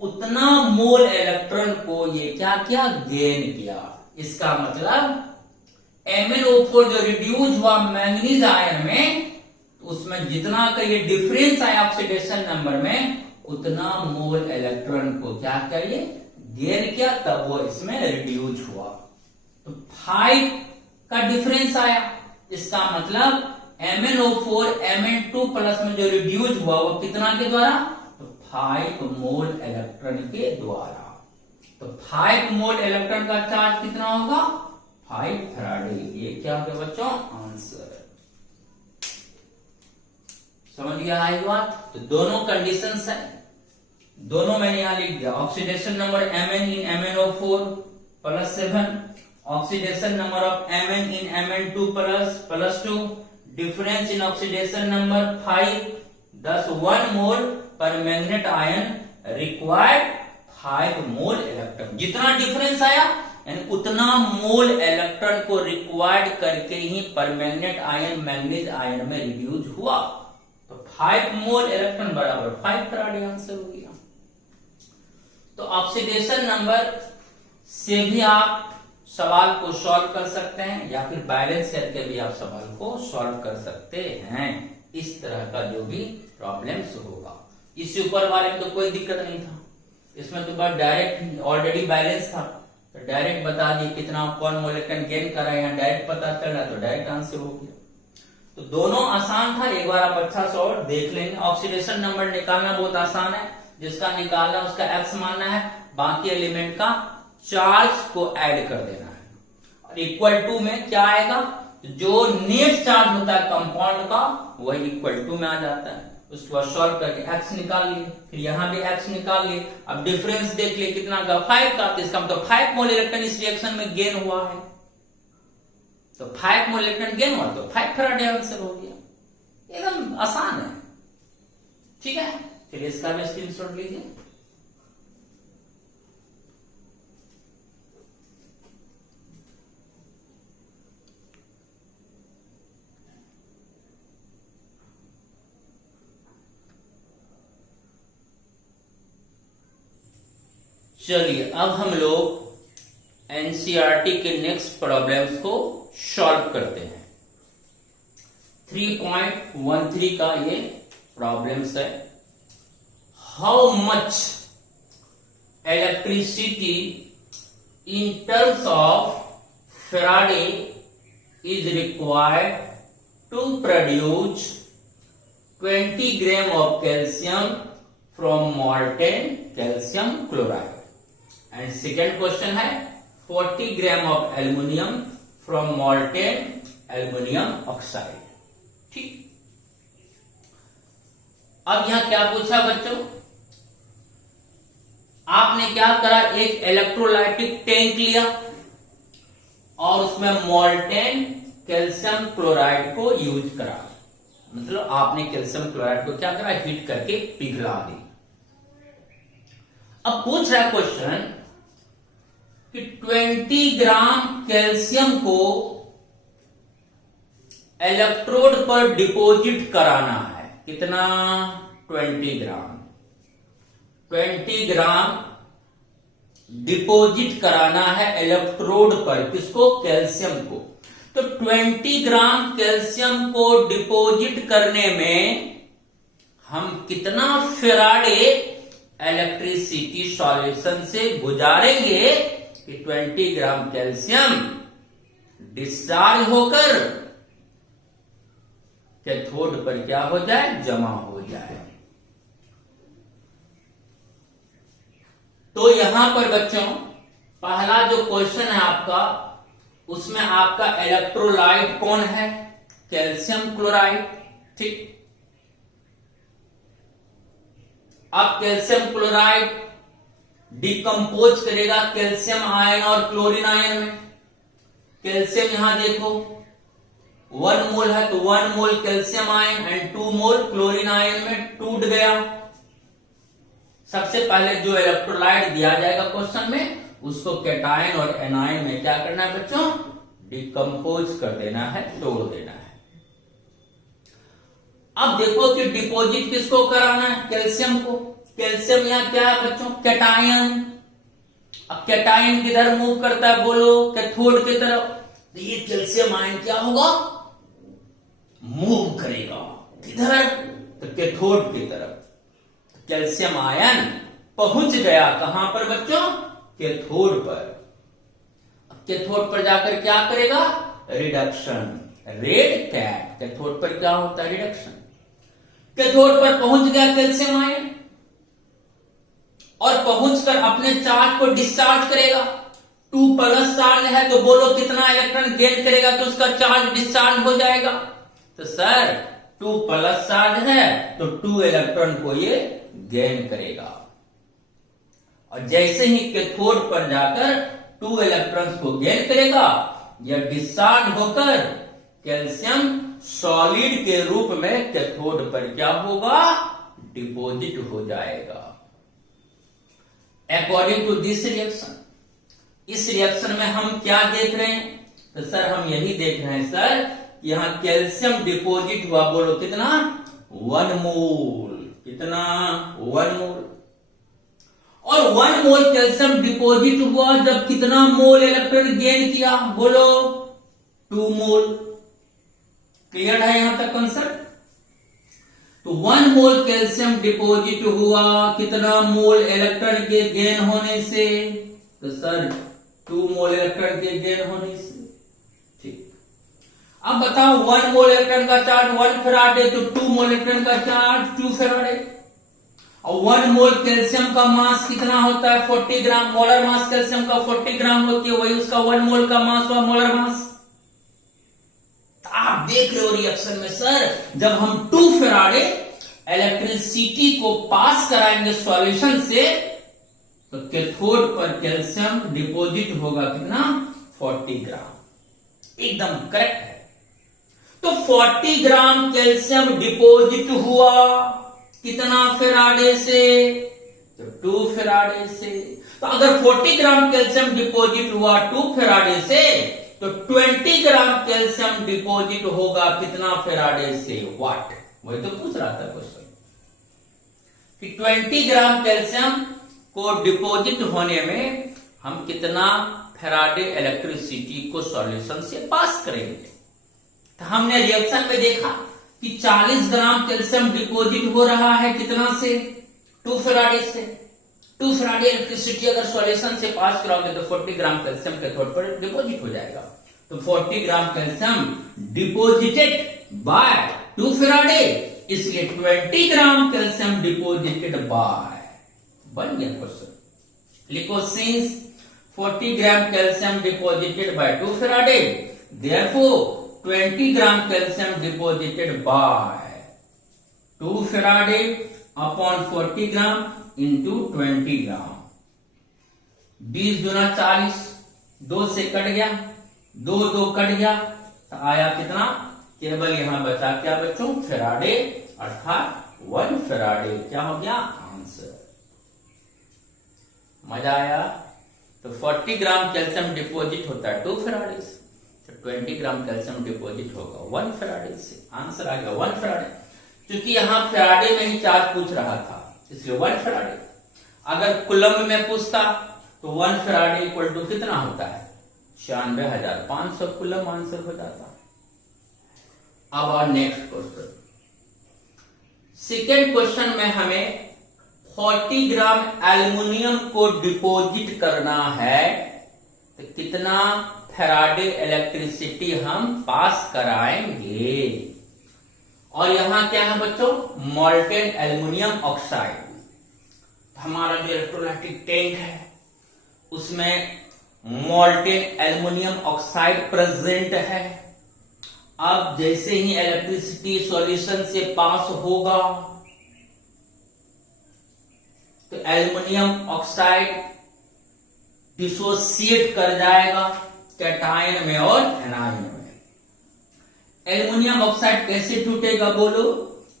उतना मोल इलेक्ट्रॉन को ये क्या किया? गेन किया। इसका मतलब MnO4 जो रिड्यूस हुआ मैंगनीज आयन में, उसमें जितना का ये डिफरेंस आया ऑक्सीडेशन नंबर में, उतना मोल इलेक्ट्रॉन को क्या करिए? गेन किया, तब वो इसमें रिड्यूस हुआ। तो 5 का डिफरेंस आया। इसका मतलब MnO4 Mn2 प्लस में जो रिड्यूस हुआ वो कितना के द्वारा? 5 मोल इलेक्ट्रॉन के द्वारा। तो 5 मोल इलेक्ट्रॉन का चार्ज कितना होगा? 5 फैराडे। ये क्या हो गया बच्चों? आंसर। समझ गया है बात? तो दोनों कंडीशंस है, दोनों मैंने यहां लिख दिया। Oxidation number Mn in MnO4 +7, oxidation number of Mn in Mn2 +2, difference in oxidation number 5, thus 1 mole permanganate ion required 5 mole electron. जितना डिफरेंस आया यानी उतना मोल इलेक्ट्रॉन को रिक्वायर्ड करके ही परमैंगनेट आयन मैंगनीज आयन में रिड्यूस हुआ। तो 5 मोल इलेक्ट्रॉन बराबर 5 फैराडे आंसर हो गया। तो ऑक्सीडेशन नंबर से भी आप सवाल को सॉल्व कर सकते हैं या फिर बैलेंस करके भी आप सवाल को सॉल्व कर सकते हैं। इस तरह का जो भी प्रॉब्लम्स होगा, इससे ऊपर वाले में तो कोई दिक्कत नहीं था, इसमें तो बस डायरेक्ट ऑलरेडी बैलेंस था, तो डायरेक्ट बता दिए कितना कौन मोलेक्युलर गेन कर रहा है, यहाँ डायरेक्ट पता चल रहा, तो डायरेक्ट आंसर हो गया। तो दोनों आसान था, एक बार आप अच्छा से और देख लेंगे। ऑक्सीडेशन नंबर निकालना बहुत आसान है, जिसका निकालना उसका एक्स मानना है, बाकी एलिमेंट का चार्ज को ऐड कर देना है। और इक्वल टू में क्या आएगा, जो नेट चार्ज होता है कंपाउंड का वही इक्वल टू में आ जाता है। उसके बाद सॉल्व करके एक्स निकाल लिए, फिर यहां भी एक्स निकाल लिए। अब डिफरेंस देख लिए कितना का, 5 का, तो इसका मतलब 5 मोल इलेक्ट्रॉन इस रिएक्शन में गेन हुआ है। तो 5 मोल इलेक्ट्रॉन गेन हुआ तो 5 फैराडे आंसर हो गया। एकदम आसान है, ठीक है। चलिए इसका भी स्क्रीनशॉट लीजिए। चलिए अब हम लोग एनसीईआरटी के नेक्स्ट प्रॉब्लम्स को सॉल्व करते हैं। 3.13 का ये प्रॉब्लम्स है। How much electricity in terms of Faraday is required to produce 20 gram of calcium from molten calcium chloride. And second question है 40 gram of aluminium from molten aluminium oxide. ठीक, अब यहां क्या पूछा बच्चों, आपने क्या करा, एक इलेक्ट्रोलाइटिक टैंक लिया और उसमें molten कैल्शियम क्लोराइड को यूज करा। मतलब आपने कैल्शियम क्लोराइड को क्या करा, हीट करके पिघला दी। अब पूछ रहा है क्वेश्चन कि 20 ग्राम कैल्शियम को इलेक्ट्रोड पर डिपॉजिट कराना है। कितना, 20 ग्राम। 20 ग्राम डिपॉजिट कराना है इलेक्ट्रोड पर, किसको, कैल्शियम को। तो 20 ग्राम कैल्शियम को डिपॉजिट करने में हम कितना फैराडे इलेक्ट्रिसिटी सॉल्यूशन से गुजारेंगे कि 20 ग्राम कैल्शियम डिस्चार्ज होकर कैथोड पर क्या हो जाए, जमा हो जाए। तो यहां पर बच्चों पहला जो क्वेश्चन है आपका, उसमें आपका इलेक्ट्रोलाइट कौन है, कैल्शियम क्लोराइड। ठीक, अब कैल्शियम क्लोराइड डिकम्पोज करेगा कैल्शियम आयन और क्लोरीन आयन में। कैल्शियम यहां देखो 1 मोल है, तो 1 mole calcium ion and 2 mole chlorine ion में टूट गया। सबसे पहले जो इलेक्ट्रोलाइट दिया जाएगा क्वेश्चन में, उसको कैटायन और एनायन में क्या करना है बच्चों, डिकम्पोज कर देना है, तोड़ देना है। अब देखो कि डिपॉजिट किसको कराना है, कैल्शियम को। कैल्शियम यहां क्या है बच्चों, कैटायन। अब कैटायन किधर मूव करता है, बोलो, कैथोड की तरफ। तो ये कैल्शियम आयन क्या होगा, मूव करेगा किधर, तो कैथोड की तरफ। कैल्शियम आयन पहुंच गया कहां पर बच्चों, कैथोड पर। कैथोड पर जाकर क्या करेगा, रिडक्शन। रेड कैट, कैथोड पर क्या होता है, रिडक्शन। कैथोड पर पहुंच गया कैल्शियम आयन और पहुंचकर अपने चार्ज को डिस्चार्ज करेगा। 2+ चार्ज है, तो बोलो कितना इलेक्ट्रॉन गेन करेगा कि उसका चार्ज डिस्चार्ज हो जाएगा। तो सर 2+ चार्ज है, तो 2 इलेक्ट्रॉन को ये गेन करेगा। और जैसे ही कैथोड पर जाकर 2 इलेक्ट्रॉन्स को गेन करेगा, यह डिस्चार्ज होकर कैल्शियम सॉलिड के रूप में कैथोड पर क्या होगा, डिपॉजिट हो जाएगा। अकॉर्डिंग टू दिस रिएक्शन इस रिएक्शन में हम क्या देख रहे हैं? तो सर हम यही देख रहे हैं सर, यहाँ कैल्शियम डिपॉजिट हुआ, बोलो कितना? 1 मोल। कितना? 1 मोल। और 1 मोल कैल्शियम डिपॉजिट हुआ जब कितना मोल इलेक्ट्रॉन गेन किया? बोलो 2 मोल। क्लियर है यहां तक कॉन्सेप्ट? तो 1 मोल कैल्शियम डिपॉजिट हुआ कितना मोल इलेक्ट्रॉन के गेन होने से? तो सर 2 मोल इलेक्ट्रॉन के गेन होने से। ठीक, अब बताओ 1 मोल इलेक्ट्रॉन का चार्ज 1 फैराडे, तो 2 मोल इलेक्ट्रॉन का चार्ज 2 फैराडे। और 1 मोल कैल्शियम का मास कितना होता है? 40 ग्राम। मोलर मास कैल्शियम का 40 ग्राम होती है, वही उसका 1 मोल का मास हुआ, मोलर मास। आप देख रहे हो रिएक्शन में सर, जब हम 2 फैराडे इलेक्ट्रिसिटी को पास कराएंगे सॉल्यूशन से, तो कैथोड पर कैल्शियम डिपॉजिट होगा कितना? 40 ग्राम। एकदम करेक्ट है। तो 40 ग्राम कैल्शियम डिपॉजिट हुआ कितना फैराडे से? तो 2 फैराडे से। तो अगर 40 ग्राम कैल्शियम डिपॉजिट हुआ 2 फैराडे से, तो 20 ग्राम कैल्शियम डिपॉजिट होगा कितना फैराडे से? वाट। वही तो पूछ रहा था क्वेश्चन कि 20 ग्राम कैल्शियम को डिपॉजिट होने में हम कितना फैराडे इलेक्ट्रिसिटी को सॉल्यूशन से पास करेंगे। तो हमने रिएक्शन में देखा कि 40 ग्राम कैल्शियम डिपॉजिट हो रहा है कितना से? 2 फैराडे से। 2 फैराडे इलेक्ट्रिसिटी अगर सॉल्यूशन से पास कराओगे तो 40 ग्राम कैल्शियम कैथोड पर डिपॉजिट हो जाएगा। तो 40 ग्राम कैल्शियम डिपॉजिटेड बाय 2 फैराडे, इसलिए 20 ग्राम कैल्शियम डिपॉजिटेड बाय। बन गया क्वेश्चन। लिखो सिंस 40 ग्राम calcium deposited bye 2 Faraday, therefore 20 ग्राम calcium deposited bye 2 Faraday upon 40 gram into 20 ग्राम। 20 दूना 40, 2 से कट गया, 2 2 कट गया, तो आया कितना? केवल यहां बचा क्या बच्चों? फैराडे, अर्थात 1 फैराडे। क्या हो गया? आंसर। मजा आया? तो 40 ग्राम कैल्शियम डिपॉजिट होता है 2 फैराडे से, तो 20 ग्राम कैल्शियम डिपॉजिट होगा 1 फैराडे से। आंसर आ गया 1 फैराडे। क्योंकि यहां फैराडे में ही चार्ज पूछ रहा था, इसलिए 1 फैराडे। अगर कूलम्ब में पूछता तो 1 फैराडे इक्वल टू कितना होता है? 96,500 कूलम्ब आंसर हो जाता। अब और नेक्स्ट क्वेश्चन। सेकेंड क्वेश्चन में हमें 40 ग्राम एल्युमिनियम को डिपॉजिट करना है, तो कितना फैराडे इलेक्ट्रिसिटी हम पास कराएंगे? और यहां क्या है बच्चों? Molten aluminium oxide. हमारा जो इलेक्ट्रोलाइटिक टैंक है उसमें मोल्टेन एल्युमिनियम ऑक्साइड प्रेजेंट है। अब जैसे ही इलेक्ट्रिसिटी सॉल्यूशन से पास होगा तो एल्युमिनियम ऑक्साइड डिसोसिएट कर जाएगा कैटायन में और एनायन में। एल्युमिनियम ऑक्साइड कैसे टूटेगा बोलो?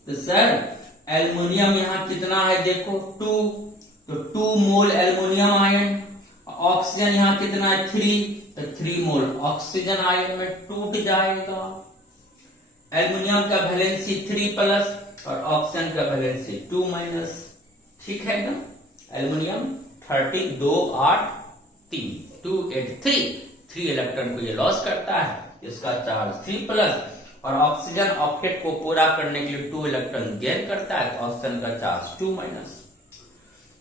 तो सर एल्युमिनियम यहां कितना है देखो 2, तो 2 मोल एल्युमिनियम आयन। ऑक्सीजन यहां कितना है 3, तो 3 मोल ऑक्सीजन आयन में टूट जाएगा। एल्युमिनियम का वैलेंसी 3+ और ऑक्सीजन का वैलेंसी 2-। ठीक है ना? एल्युमिनियम 13 2 8 3 2 8 3 इलेक्ट्रॉन को ये लॉस करता है, इसका चार्ज 3+, और ऑक्सीजन ऑक्टेट को पूरा करने के लिए 2 इलेक्ट्रॉन गेन करता है, तो ऑक्सीजन का चार्ज 2-।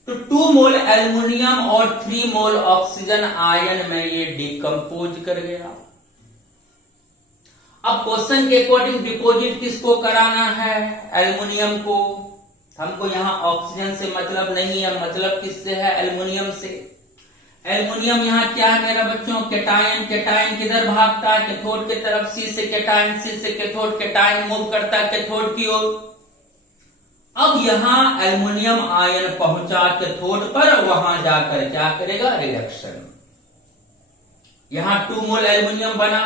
तो 2 मोल एल्युमिनियम और 3 मोल ऑक्सीजन आयन में ये डिकम्पोज कर गया। अब क्वेश्चन के अकॉर्डिंग डिपॉजिट किसको कराना है? एल्युमिनियम को। हमको यहां ऑक्सीजन से मतलब नहीं है, मतलब किससे है? एल्युमिनियम से। एल्युमिनियम यहाँ क्या है मेरा बच्चों? कैटायन। कैटायन किधर भागता है? कैथोड की तरफ। सी से कैटायन, सी से कैथोड, कैटायन मूव करता है कैथोड की ओर। अब यहां एल्युमिनियम आयन पहुंचा कैथोड पर, वहां जाकर क्या करेगा? रिडक्शन। यहां 2 मोल एल्युमिनियम बना।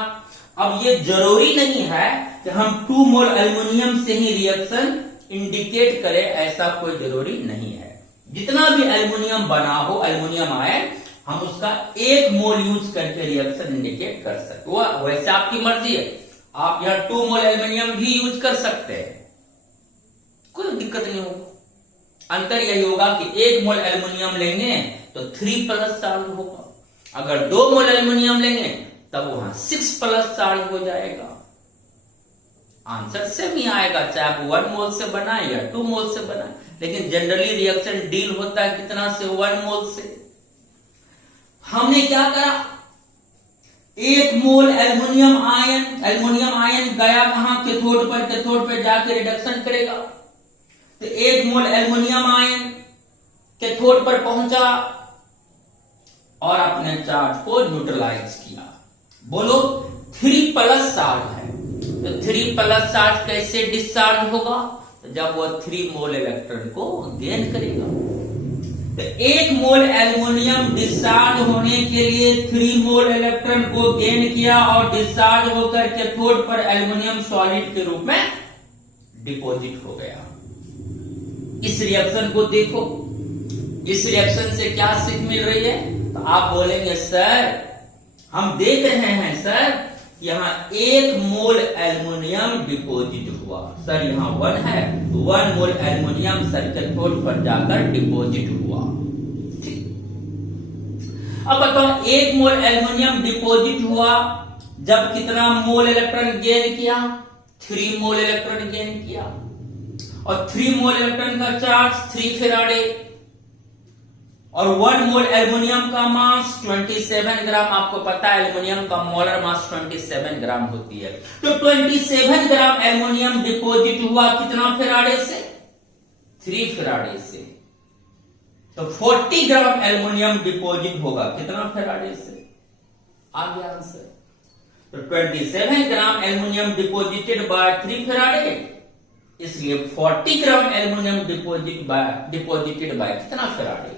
अब ये जरूरी नहीं है कि हम 2 मोल एल्युमिनियम से ही रिएक्शन इंडिकेट करें, ऐसा कोई जरूरी नहीं है। जितना भी एल्युमिनियम बना हो, एल्युमिनियम आयन हम उसका 1 मोल यूज करके रिएक्शन इंडिकेट कर सकते हैं। वैसे आपकी मर्जी है, आप यहाँ 2 मोल एल्यूमिनियम भी यूज कर सकते हैं, कोई दिक्कत नहीं होगा। अंतर यही होगा कि 1 मोल एल्यूमिनियम लेंगे तो 3 प्लस चार्ज होगा, अगर 2 मोल एल्यूमिनियम लेंगे तब वहां 6 प्लस चार्ज हो जाएगा। आंसर सेम ही आएगा, चाहे आप 1 मोल से बनाए या 2 मोल से बनाए, लेकिन जनरली रिएक्शन डील होता है कितना से, 1 मोल से। हमने क्या करा, 1 मोल एल्युमिनियम आयन गया कहां, कैथोड पर, कैथोड पर जाके रिडक्शन करेगा। तो 1 मोल एल्युमिनियम आयन कैथोड पर पहुंचा और अपने चार्ज को न्यूट्रलाइज किया। बोलो 3 प्लस चार्ज है, तो 3 प्लस चार्ज कैसे डिस्चार्ज होगा, तो जब वो 3 मोल इलेक्ट्रॉन को गेन करेगा। तो 1 मोल एल्युमिनियम डिस्चार्ज होने के लिए 3 मोल इलेक्ट्रॉन को गेन किया और डिस्चार्ज होकर कैथोड पर एल्युमिनियम सॉलिड के रूप में डिपॉजिट हो गया। इस रिएक्शन को देखो, इस रिएक्शन से क्या सीख मिल रही है, तो आप बोलेंगे सर हम देख रहे हैं सर यहाँ 1 मोल एल्युमिनियम डिपॉजिट हुआ, सर यहाँ 1 है, 1 मोल एल्युमिनियम सर कैथोड पर जाकर डिपॉजिट हुआ। ठीक, अब बताओ 1 मोल एल्युमिनियम डिपॉजिट हुआ जब कितना मोल इलेक्ट्रॉन गेन किया, 3 मोल इलेक्ट्रॉन गेन किया, और 3 मोल इलेक्ट्रॉन का चार्ज 3 फेराडे, और 1 मोल एल्युमिनियम का मास 27 ग्राम। आपको पता है एल्युमिनियम का मोलर मास 27 ग्राम होती है, तो 27 ग्राम एल्युमिनियम डिपॉजिट हुआ कितना फेराडे से, 3 फेराडे से। तो 40 ग्राम एल्युमिनियम डिपॉजिट होगा कितना फेराडे से, आ गया आंसर। तो 27 gram aluminium deposited by 3 faraday, इसलिए 40 ग्राम एल्युमिनियम डिपॉजिटेड बाय कितना फेराडे।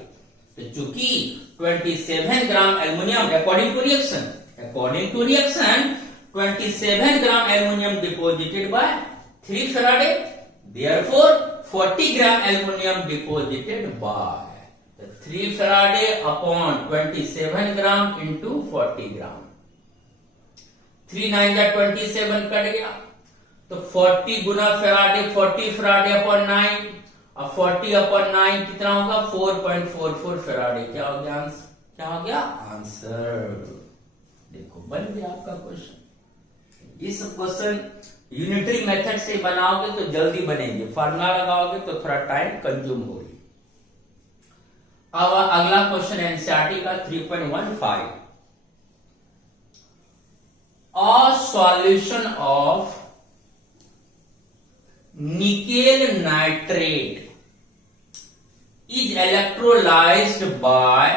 तो चूंकि 27 gram aluminium according to reaction 27 gram aluminium deposited by 3 faraday, therefore 40 gram aluminium deposited by 3 faraday upon 27 gram into 40 gram. 3 9 जा 27 कट गया, तो 40 गुना फेराडे, 40 फेराडे अपॉन 9, अब 40 अपॉन 9 कितना होगा, 4.44 फेराडे। क्या हो गया आंसर, क्या हो गया आंसर। देखो बन गया आपका क्वेश्चन। इस क्वेश्चन यूनिटरी मेथड से बनाओगे तो जल्दी बनेंगे, फार्मूला लगाओगे तो थोड़ा टाइम कंज्यूम होगी। अब अगला क्वेश्चन एनसीईआरटी का 3.15, a solution of nickel nitrate is electrolyzed by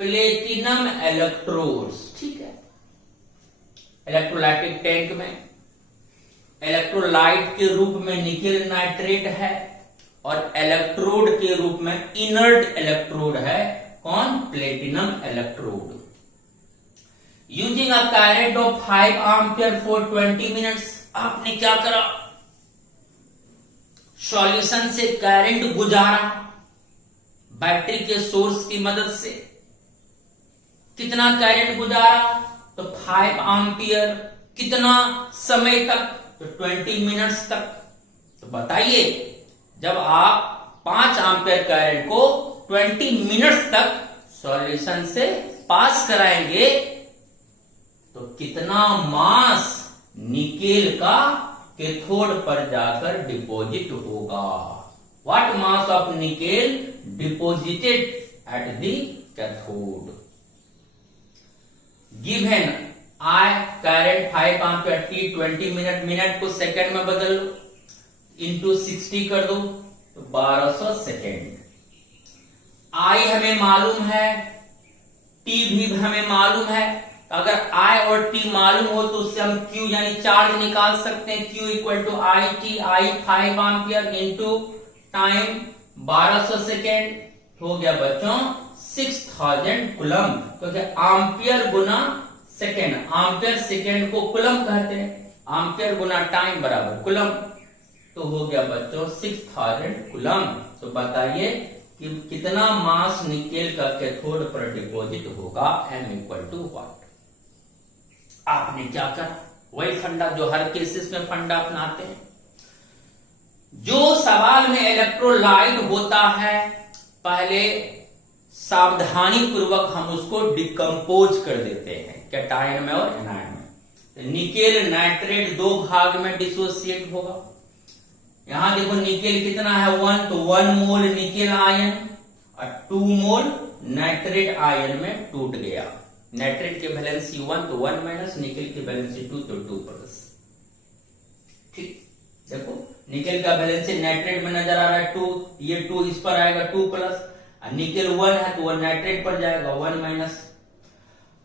platinum electrodes। ठीक है, इलेक्ट्रोलाइटिक टैंक में इलेक्ट्रोलाइट के रूप में निकेल नाइट्रेट है और इलेक्ट्रोड के रूप में इनर्ट इलेक्ट्रोड है, कौन, platinum electrode. Using a current of 5 ampere for 20 minutes, आपने क्या करा, सॉल्यूशन से करंट गुजारा बैटरी के सोर्स की मदद से। कितना करंट गुजारा, तो 5 एम्पियर, कितना समय तक, तो 20 मिनट्स तक। तो बताइए जब आप 5 एम्पियर करंट को 20 मिनट्स तक सॉल्यूशन से पास कराएंगे तो कितना मास निकेल का कैथोड पर जाकर डिपॉजिट होगा। What mass of nickel deposited at the cathode. Given I current 5 ampere, T 20 minute, minute को सेकंड में बदल लो, इंटू 60 कर दो तो 1200 सेकेंड। आई हमें मालूम है, टी भी हमें मालूम है, अगर I और T मालूम हो तो उससे हम Q यानी चार्ज निकाल सकते हैं। Q equal to I T, I 5 ampere into time 1200 second, हो गया बच्चों 6000 कुलम, क्योंकि एम्पियर गुना सेकेंड, एम्पियर सेकेंड को कुलम कहते हैं, एम्पियर गुना टाइम बराबर कुलम, तो हो गया बच्चों 6000 कुलम। तो बताइए कि कितना मास निकेल का कैथोड पर डिपॉजिट होगा, m इक्वल टू व्हाट। आपने क्या करा, वही फंडा जो हर केसेस में फंडा अपनाते हैं। जो सवाल में इलेक्ट्रोलाइट होता है पहले सावधानी पूर्वक हम उसको डिकम्पोज कर देते हैं, कैटायन में और एनायन में। निकेल नाइट्रेट 2 भाग में डिसोसिएट होगा। यहां देखो निकेल कितना है 1, तो 1 मोल निकेल आयन और 2 मोल नाइट्रेट आयन में टूट गया। नाइट्रेट की वैलेंसी 1 तो 1 माइनस, निकेल की वैलेंसी 2 तो 2 प्लस। ठीक, देखो निकेल का वैलेंसी नाइट्रेट में नजर आ रहा है 2, ये 2 इस पर आएगा 2 प्लस, और निकेल 1 है तो 1 नाइट्रेट पर जाएगा 1 माइनस।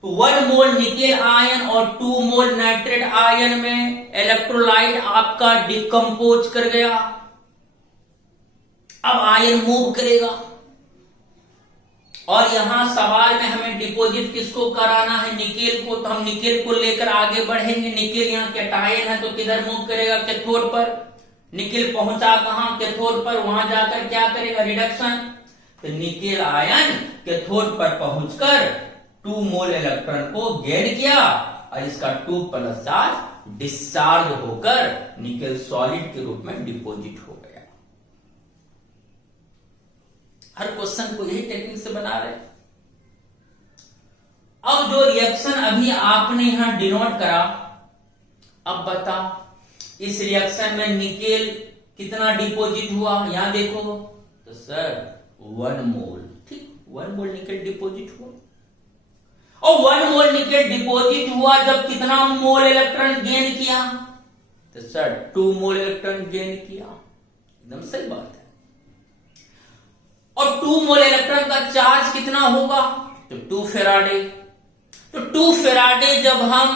तो 1 मोल निकेल आयन और 2 मोल नाइट्रेट आयन में इलेक्ट्रोलाइट आपका डिकम्पोज कर गया। अब आयन मूव करेगा और यहां सवाल में हमें डिपॉजिट किसको कराना है, निकेल को। तो हम निकेल को लेकर आगे बढ़ेंगे। निकेल यहां कैटायन है तो किधर मूव करेगा, कैथोड पर। निकेल पहुंचा कहां, कैथोड पर, वहां जाकर क्या करेगा, रिडक्शन। तो निकेल आयन कैथोड पर पहुंचकर 2 मोल इलेक्ट्रॉन को गेन किया और इसका 2 प्लस चार्ज डिस्चार्ज होकर निकेल सॉलिड के रूप में डिपॉजिट हो गया। हर क्वेश्चन को यही टेक्निक से बना रहे। अब जो रिएक्शन अभी आपने यहां डिनोट करा, अब बताओ इस रिएक्शन में निकेल कितना डिपॉजिट हुआ, यहां देखो तो सर 1 मोल। ठीक, 1 मोल निकेल डिपॉजिट हुआ। और 1 मोल निकेल डिपॉजिट हुआ जब कितना मोल इलेक्ट्रॉन गेन किया, तो सर 2 मोल इलेक्ट्रॉन गेन किया। एकदम सही बात है। और 2 मोल इलेक्ट्रॉन का चार्ज कितना होगा, तो 2 फेराडे। तो 2 फेराडे जब हम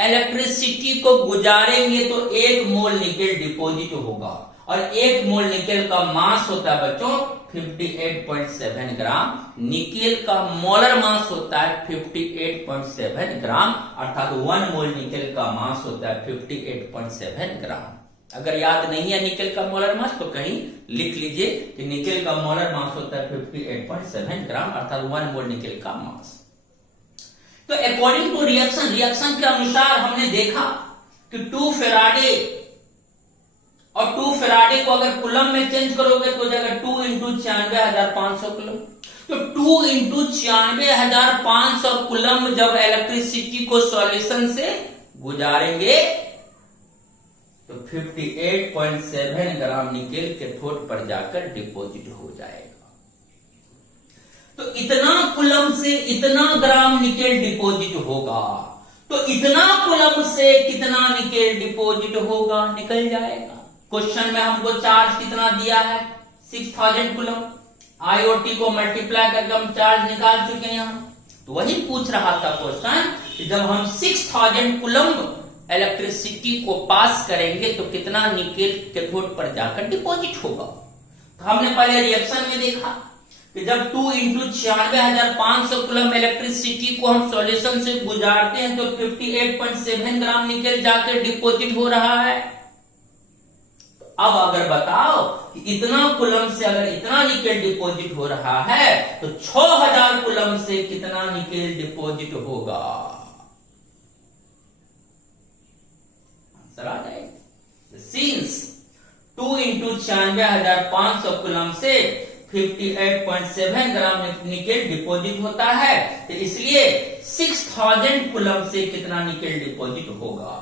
इलेक्ट्रिसिटी को गुजारेंगे तो 1 मोल निकेल डिपॉजिट होगा। और 1 मोल निकेल का मास होता है बच्चों 58.7 ग्राम। निकेल का मोलर मास होता है 58.7 ग्राम, अर्थात 1 मोल निकेल का मास होता है 58.7 ग्राम। अगर याद नहीं है निकेल का मोलर मास तो कहीं लिख लीजिए कि निकेल का मोलर मास होता है 58.7 ग्राम, अर्थात 1 मोल निकेल का मास। तो अकॉर्डिंग टू रिएक्शन के अनुसार हमने देखा कि 2 फेराडे और 2 फेराडे को अगर कूलम में चेंज करोगे तो जगह 2 इंटू 96,500 कूलम। तो 2 इंटू 96,500 कूलम जब इलेक्ट्रिसिटी को सॉल्यूशन से गुजारेंगे तो 58.7 ग्राम निकेल कैथोड पर जाकर डिपॉजिट हो जाएगा। तो इतना कूलम से इतना ग्राम निकेल डिपॉजिट होगा, तो इतना कूलम से कितना निकेल डिपॉजिट होगा, निकल जाएगा। क्वेश्चन में हमको चार्ज कितना दिया है 6000 कूलम। आईओटी को मल्टीप्लाई करके हम चार्ज निकाल चुके हैं यहां। तो वही पूछ रहा था क्वेश्चन कि जब हम 6000 कूलम इलेक्ट्रिसिटी को पास करेंगे तो कितना निकेल कैथोड पर जाकर डिपॉजिट होगा। तो हमने पहले रिएक्शन में देखा कि जब 2 इंटू 96,500 कूलम इलेक्ट्रिसिटी को हम सॉल्यूशन से गुजारते हैं तो 58.7 ग्राम निकेल जाकर डिपॉजिट हो रहा है। अब अगर बताओ कि इतना कूलम से अगर इतना निकेल डिपॉजिट हो रहा है तो 6000 कूलम से कितना निकेल डिपॉजिट होगा, आंसर आ जाएगा। सिंस 2 इंटू 96,500 कूलम से 58.7 ग्राम निकेल डिपॉजिट होता है, तो इसलिए 6000 कूलम से कितना निकेल डिपॉजिट होगा,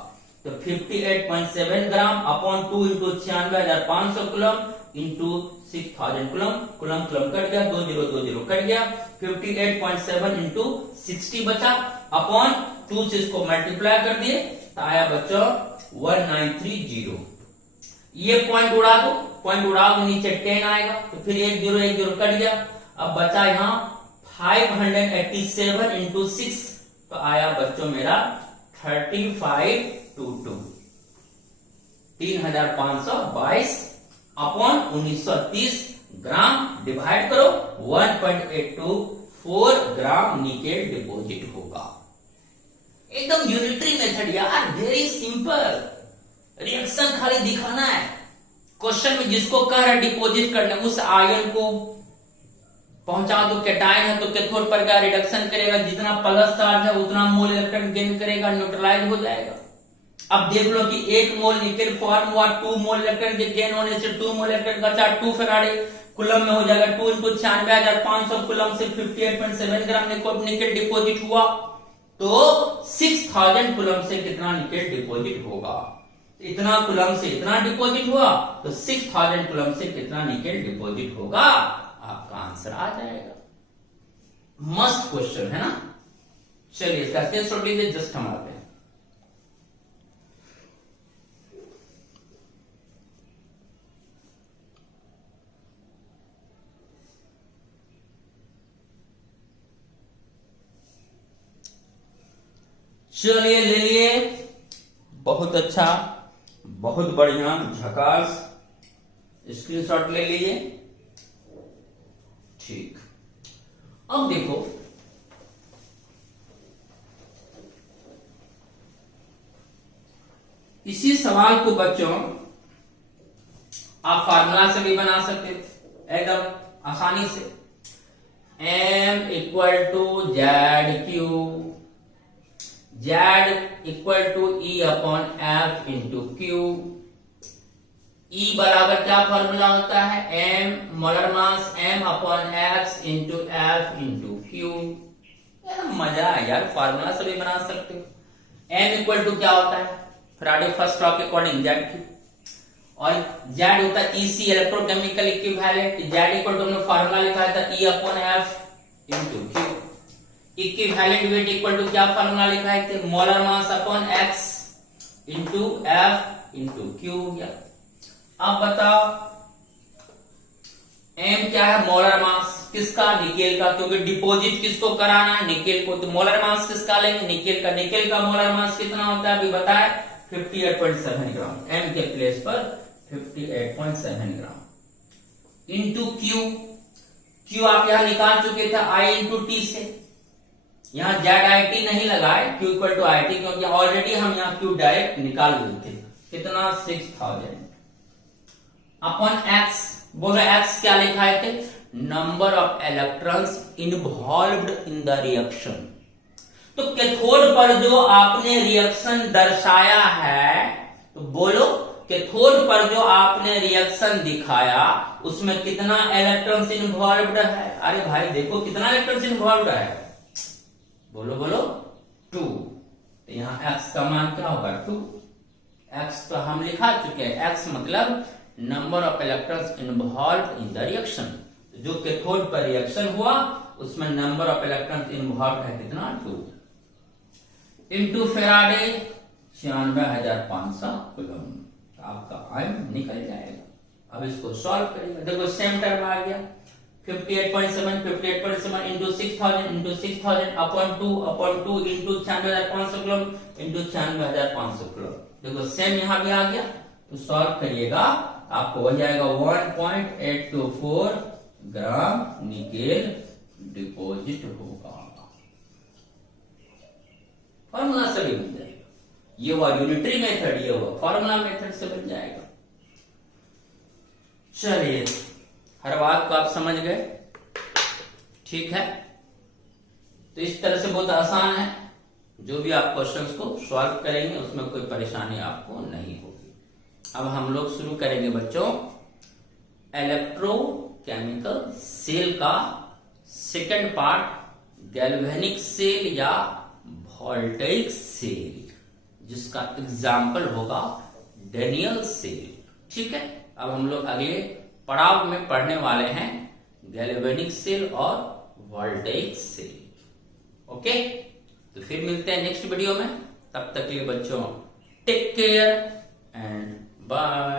तो 58.7 ग्राम upon 2 into 96,500 coulomb into 6000 coulomb. Coulomb coulomb cut गया, 2020 कट गया, 58.7 इंटू 60 बचा, अपॉन 2 से इसको मल्टीप्लाई कर दिए तो आया बच्चों 1930। ये पॉइंट उड़ा दो, पॉइंट उड़ा दो, नीचे 10 आएगा, तो फिर 1 0 कट गया। अब बचा यहां 587 इंटू 6, तो आया बच्चों मेरा 3522 3522 अपॉन 1930 ग्राम, डिवाइड करो 1.824 ग्राम निकेल डिपॉजिट होगा। एकदम यूनिटरी मेथड यार, वेरी सिंपल। रिएक्शन खाली दिखाना है। क्वेश्चन में जिसको कह रहा है डिपॉजिट करना, उस आयन को पहुंचा दो, कैटायन है तो कैथोड पर क्या रिडक्शन करेगा, जितना प्लस चार्ज है उतना मोल इलेक्ट्रॉन गेन करेगा, न्यूट्रलाइज हो जाएगा। अब देख लो कि 1 मोल निकेल फॉर्म हुआ, 2 मोल इलेक्ट्रॉन के गेन होने से 2 मोल इलेक्ट्रॉन का चार्ज 2 फैराडे कूलम में हो जाएगा। 2 × 96,500 कूलम से 58.7 ग्राम निकेल डिपोजिट हुआ, तो 6000 कूलम से कितना निकेल डिपोजिट होगा। इतना कूलम से इतना डिपोजिट हुआ तो 6000 कूलम से कितना निकेल डिपोजिट होगा, आपका आंसर आ जाएगा। मस्त क्वेश्चन है ना। चलिए इसका स्क्रीनशॉट लीजिए जस्ट हमारे पे। चलिए ले लिए, बहुत अच्छा, बहुत बढ़िया, झकास, स्क्रीनशॉट ले लीजिए। ठीक, अब देखो इसी सवाल को बच्चों आप फार्मूला से भी बना सकते हो एकदम आसानी से। M = ZQ, Z = E/F × Q। E बराबर क्या फॉर्मूला होता है, M molar mass M/X × F × Q। यार मजा है यार, फार्मूला से भी बना सकते हो। M = क्या होता है, फैराडे फर्स्ट लॉ के अकॉर्डिंग ZQ, और Z होता है EC इलेक्ट्रोकेमिकल इक्विवेलेंट। Z = हमने फार्मूला लिखा था E/F × Q। Equivalent weight equal to क्या फॉर्मूला लिखा है, molar mass upon X × F × Q। अब बताओ M क्या है, मोलर मास किसका, निकेल का, क्योंकि डिपॉजिट किसको कराना है, निकेल को, तो मोलर मास किसका लेंगे, निकेल का। निकेल का मोलर मास कितना होता है अभी बताए, 58.7 ग्राम। M के प्लेस पर 58.7 ग्राम इंटू Q आप यहां निकाल चुके थे I × T से, यहां ZIT नहीं लगाए, Q = IT, क्योंकि ऑलरेडी हम यहां Q डायरेक्ट निकाल लिए थे। कितना, 6000 अपॉन X। बोलो X क्या लिखा थे, number of electrons involved in the reaction. तो कैथोड पर जो आपने रिएक्शन दर्शाया है, तो बोलो कैथोड पर जो आपने रिएक्शन दिखाया उसमें कितना इलेक्ट्रॉन्स इन्वॉल्व्ड है। अरे भाई देखो कितना इलेक्ट्रॉन्स इन्वॉल्व्ड है, बोलो बोलो 2। तो यहां X का मान क्या होगा, 2। X तो हम लिखा चुके हैं, X मतलब number of electrons involved in the reaction. जो कैथोड पर रिएक्शन हुआ उसमें नंबर ऑफ इलेक्ट्रॉन्स इन्वॉल्व्ड है कितना, 2 इंटू फैराडे 96,500 कूलम। आपका आयन निकल जाएगा। अब इसको सॉल्व करेंगे, देखो सेम टर्म आ गया, 58.7 into 6000 upon 2 into 96,500 coulomb into 96,500 coulomb. देखो सेम यहां भी आ गया, तो सॉल्व करिएगा आपको हो जाएगा 1.824 ग्राम निकेल डिपॉजिट होगा। फॉर्मूला से भी बन जाएगा, ये हुआ यूनिटरी मेथड, ये हुआ फॉर्मूला मेथड से बन जाएगा। चलिए हर बात को आप समझ गए, ठीक है। तो इस तरह से बहुत आसान है, जो भी आप क्वेश्चंस को सॉल्व करेंगे उसमें कोई परेशानी आपको नहीं होगी। अब हम लोग शुरू करेंगे बच्चों इलेक्ट्रोकेमिकल सेल का सेकंड पार्ट, गैल्वेनिक सेल या वोल्टेइक सेल, जिसका एग्जाम्पल होगा डेनियल सेल, ठीक है। अब हम लोग अगले पड़ाव में पढ़ने वाले हैं गैल्वेनिक सेल और वोल्टेइक सेल। ओके, तो फिर मिलते हैं नेक्स्ट वीडियो में, तब तक के लिए बच्चों टेक केयर एंड बाय।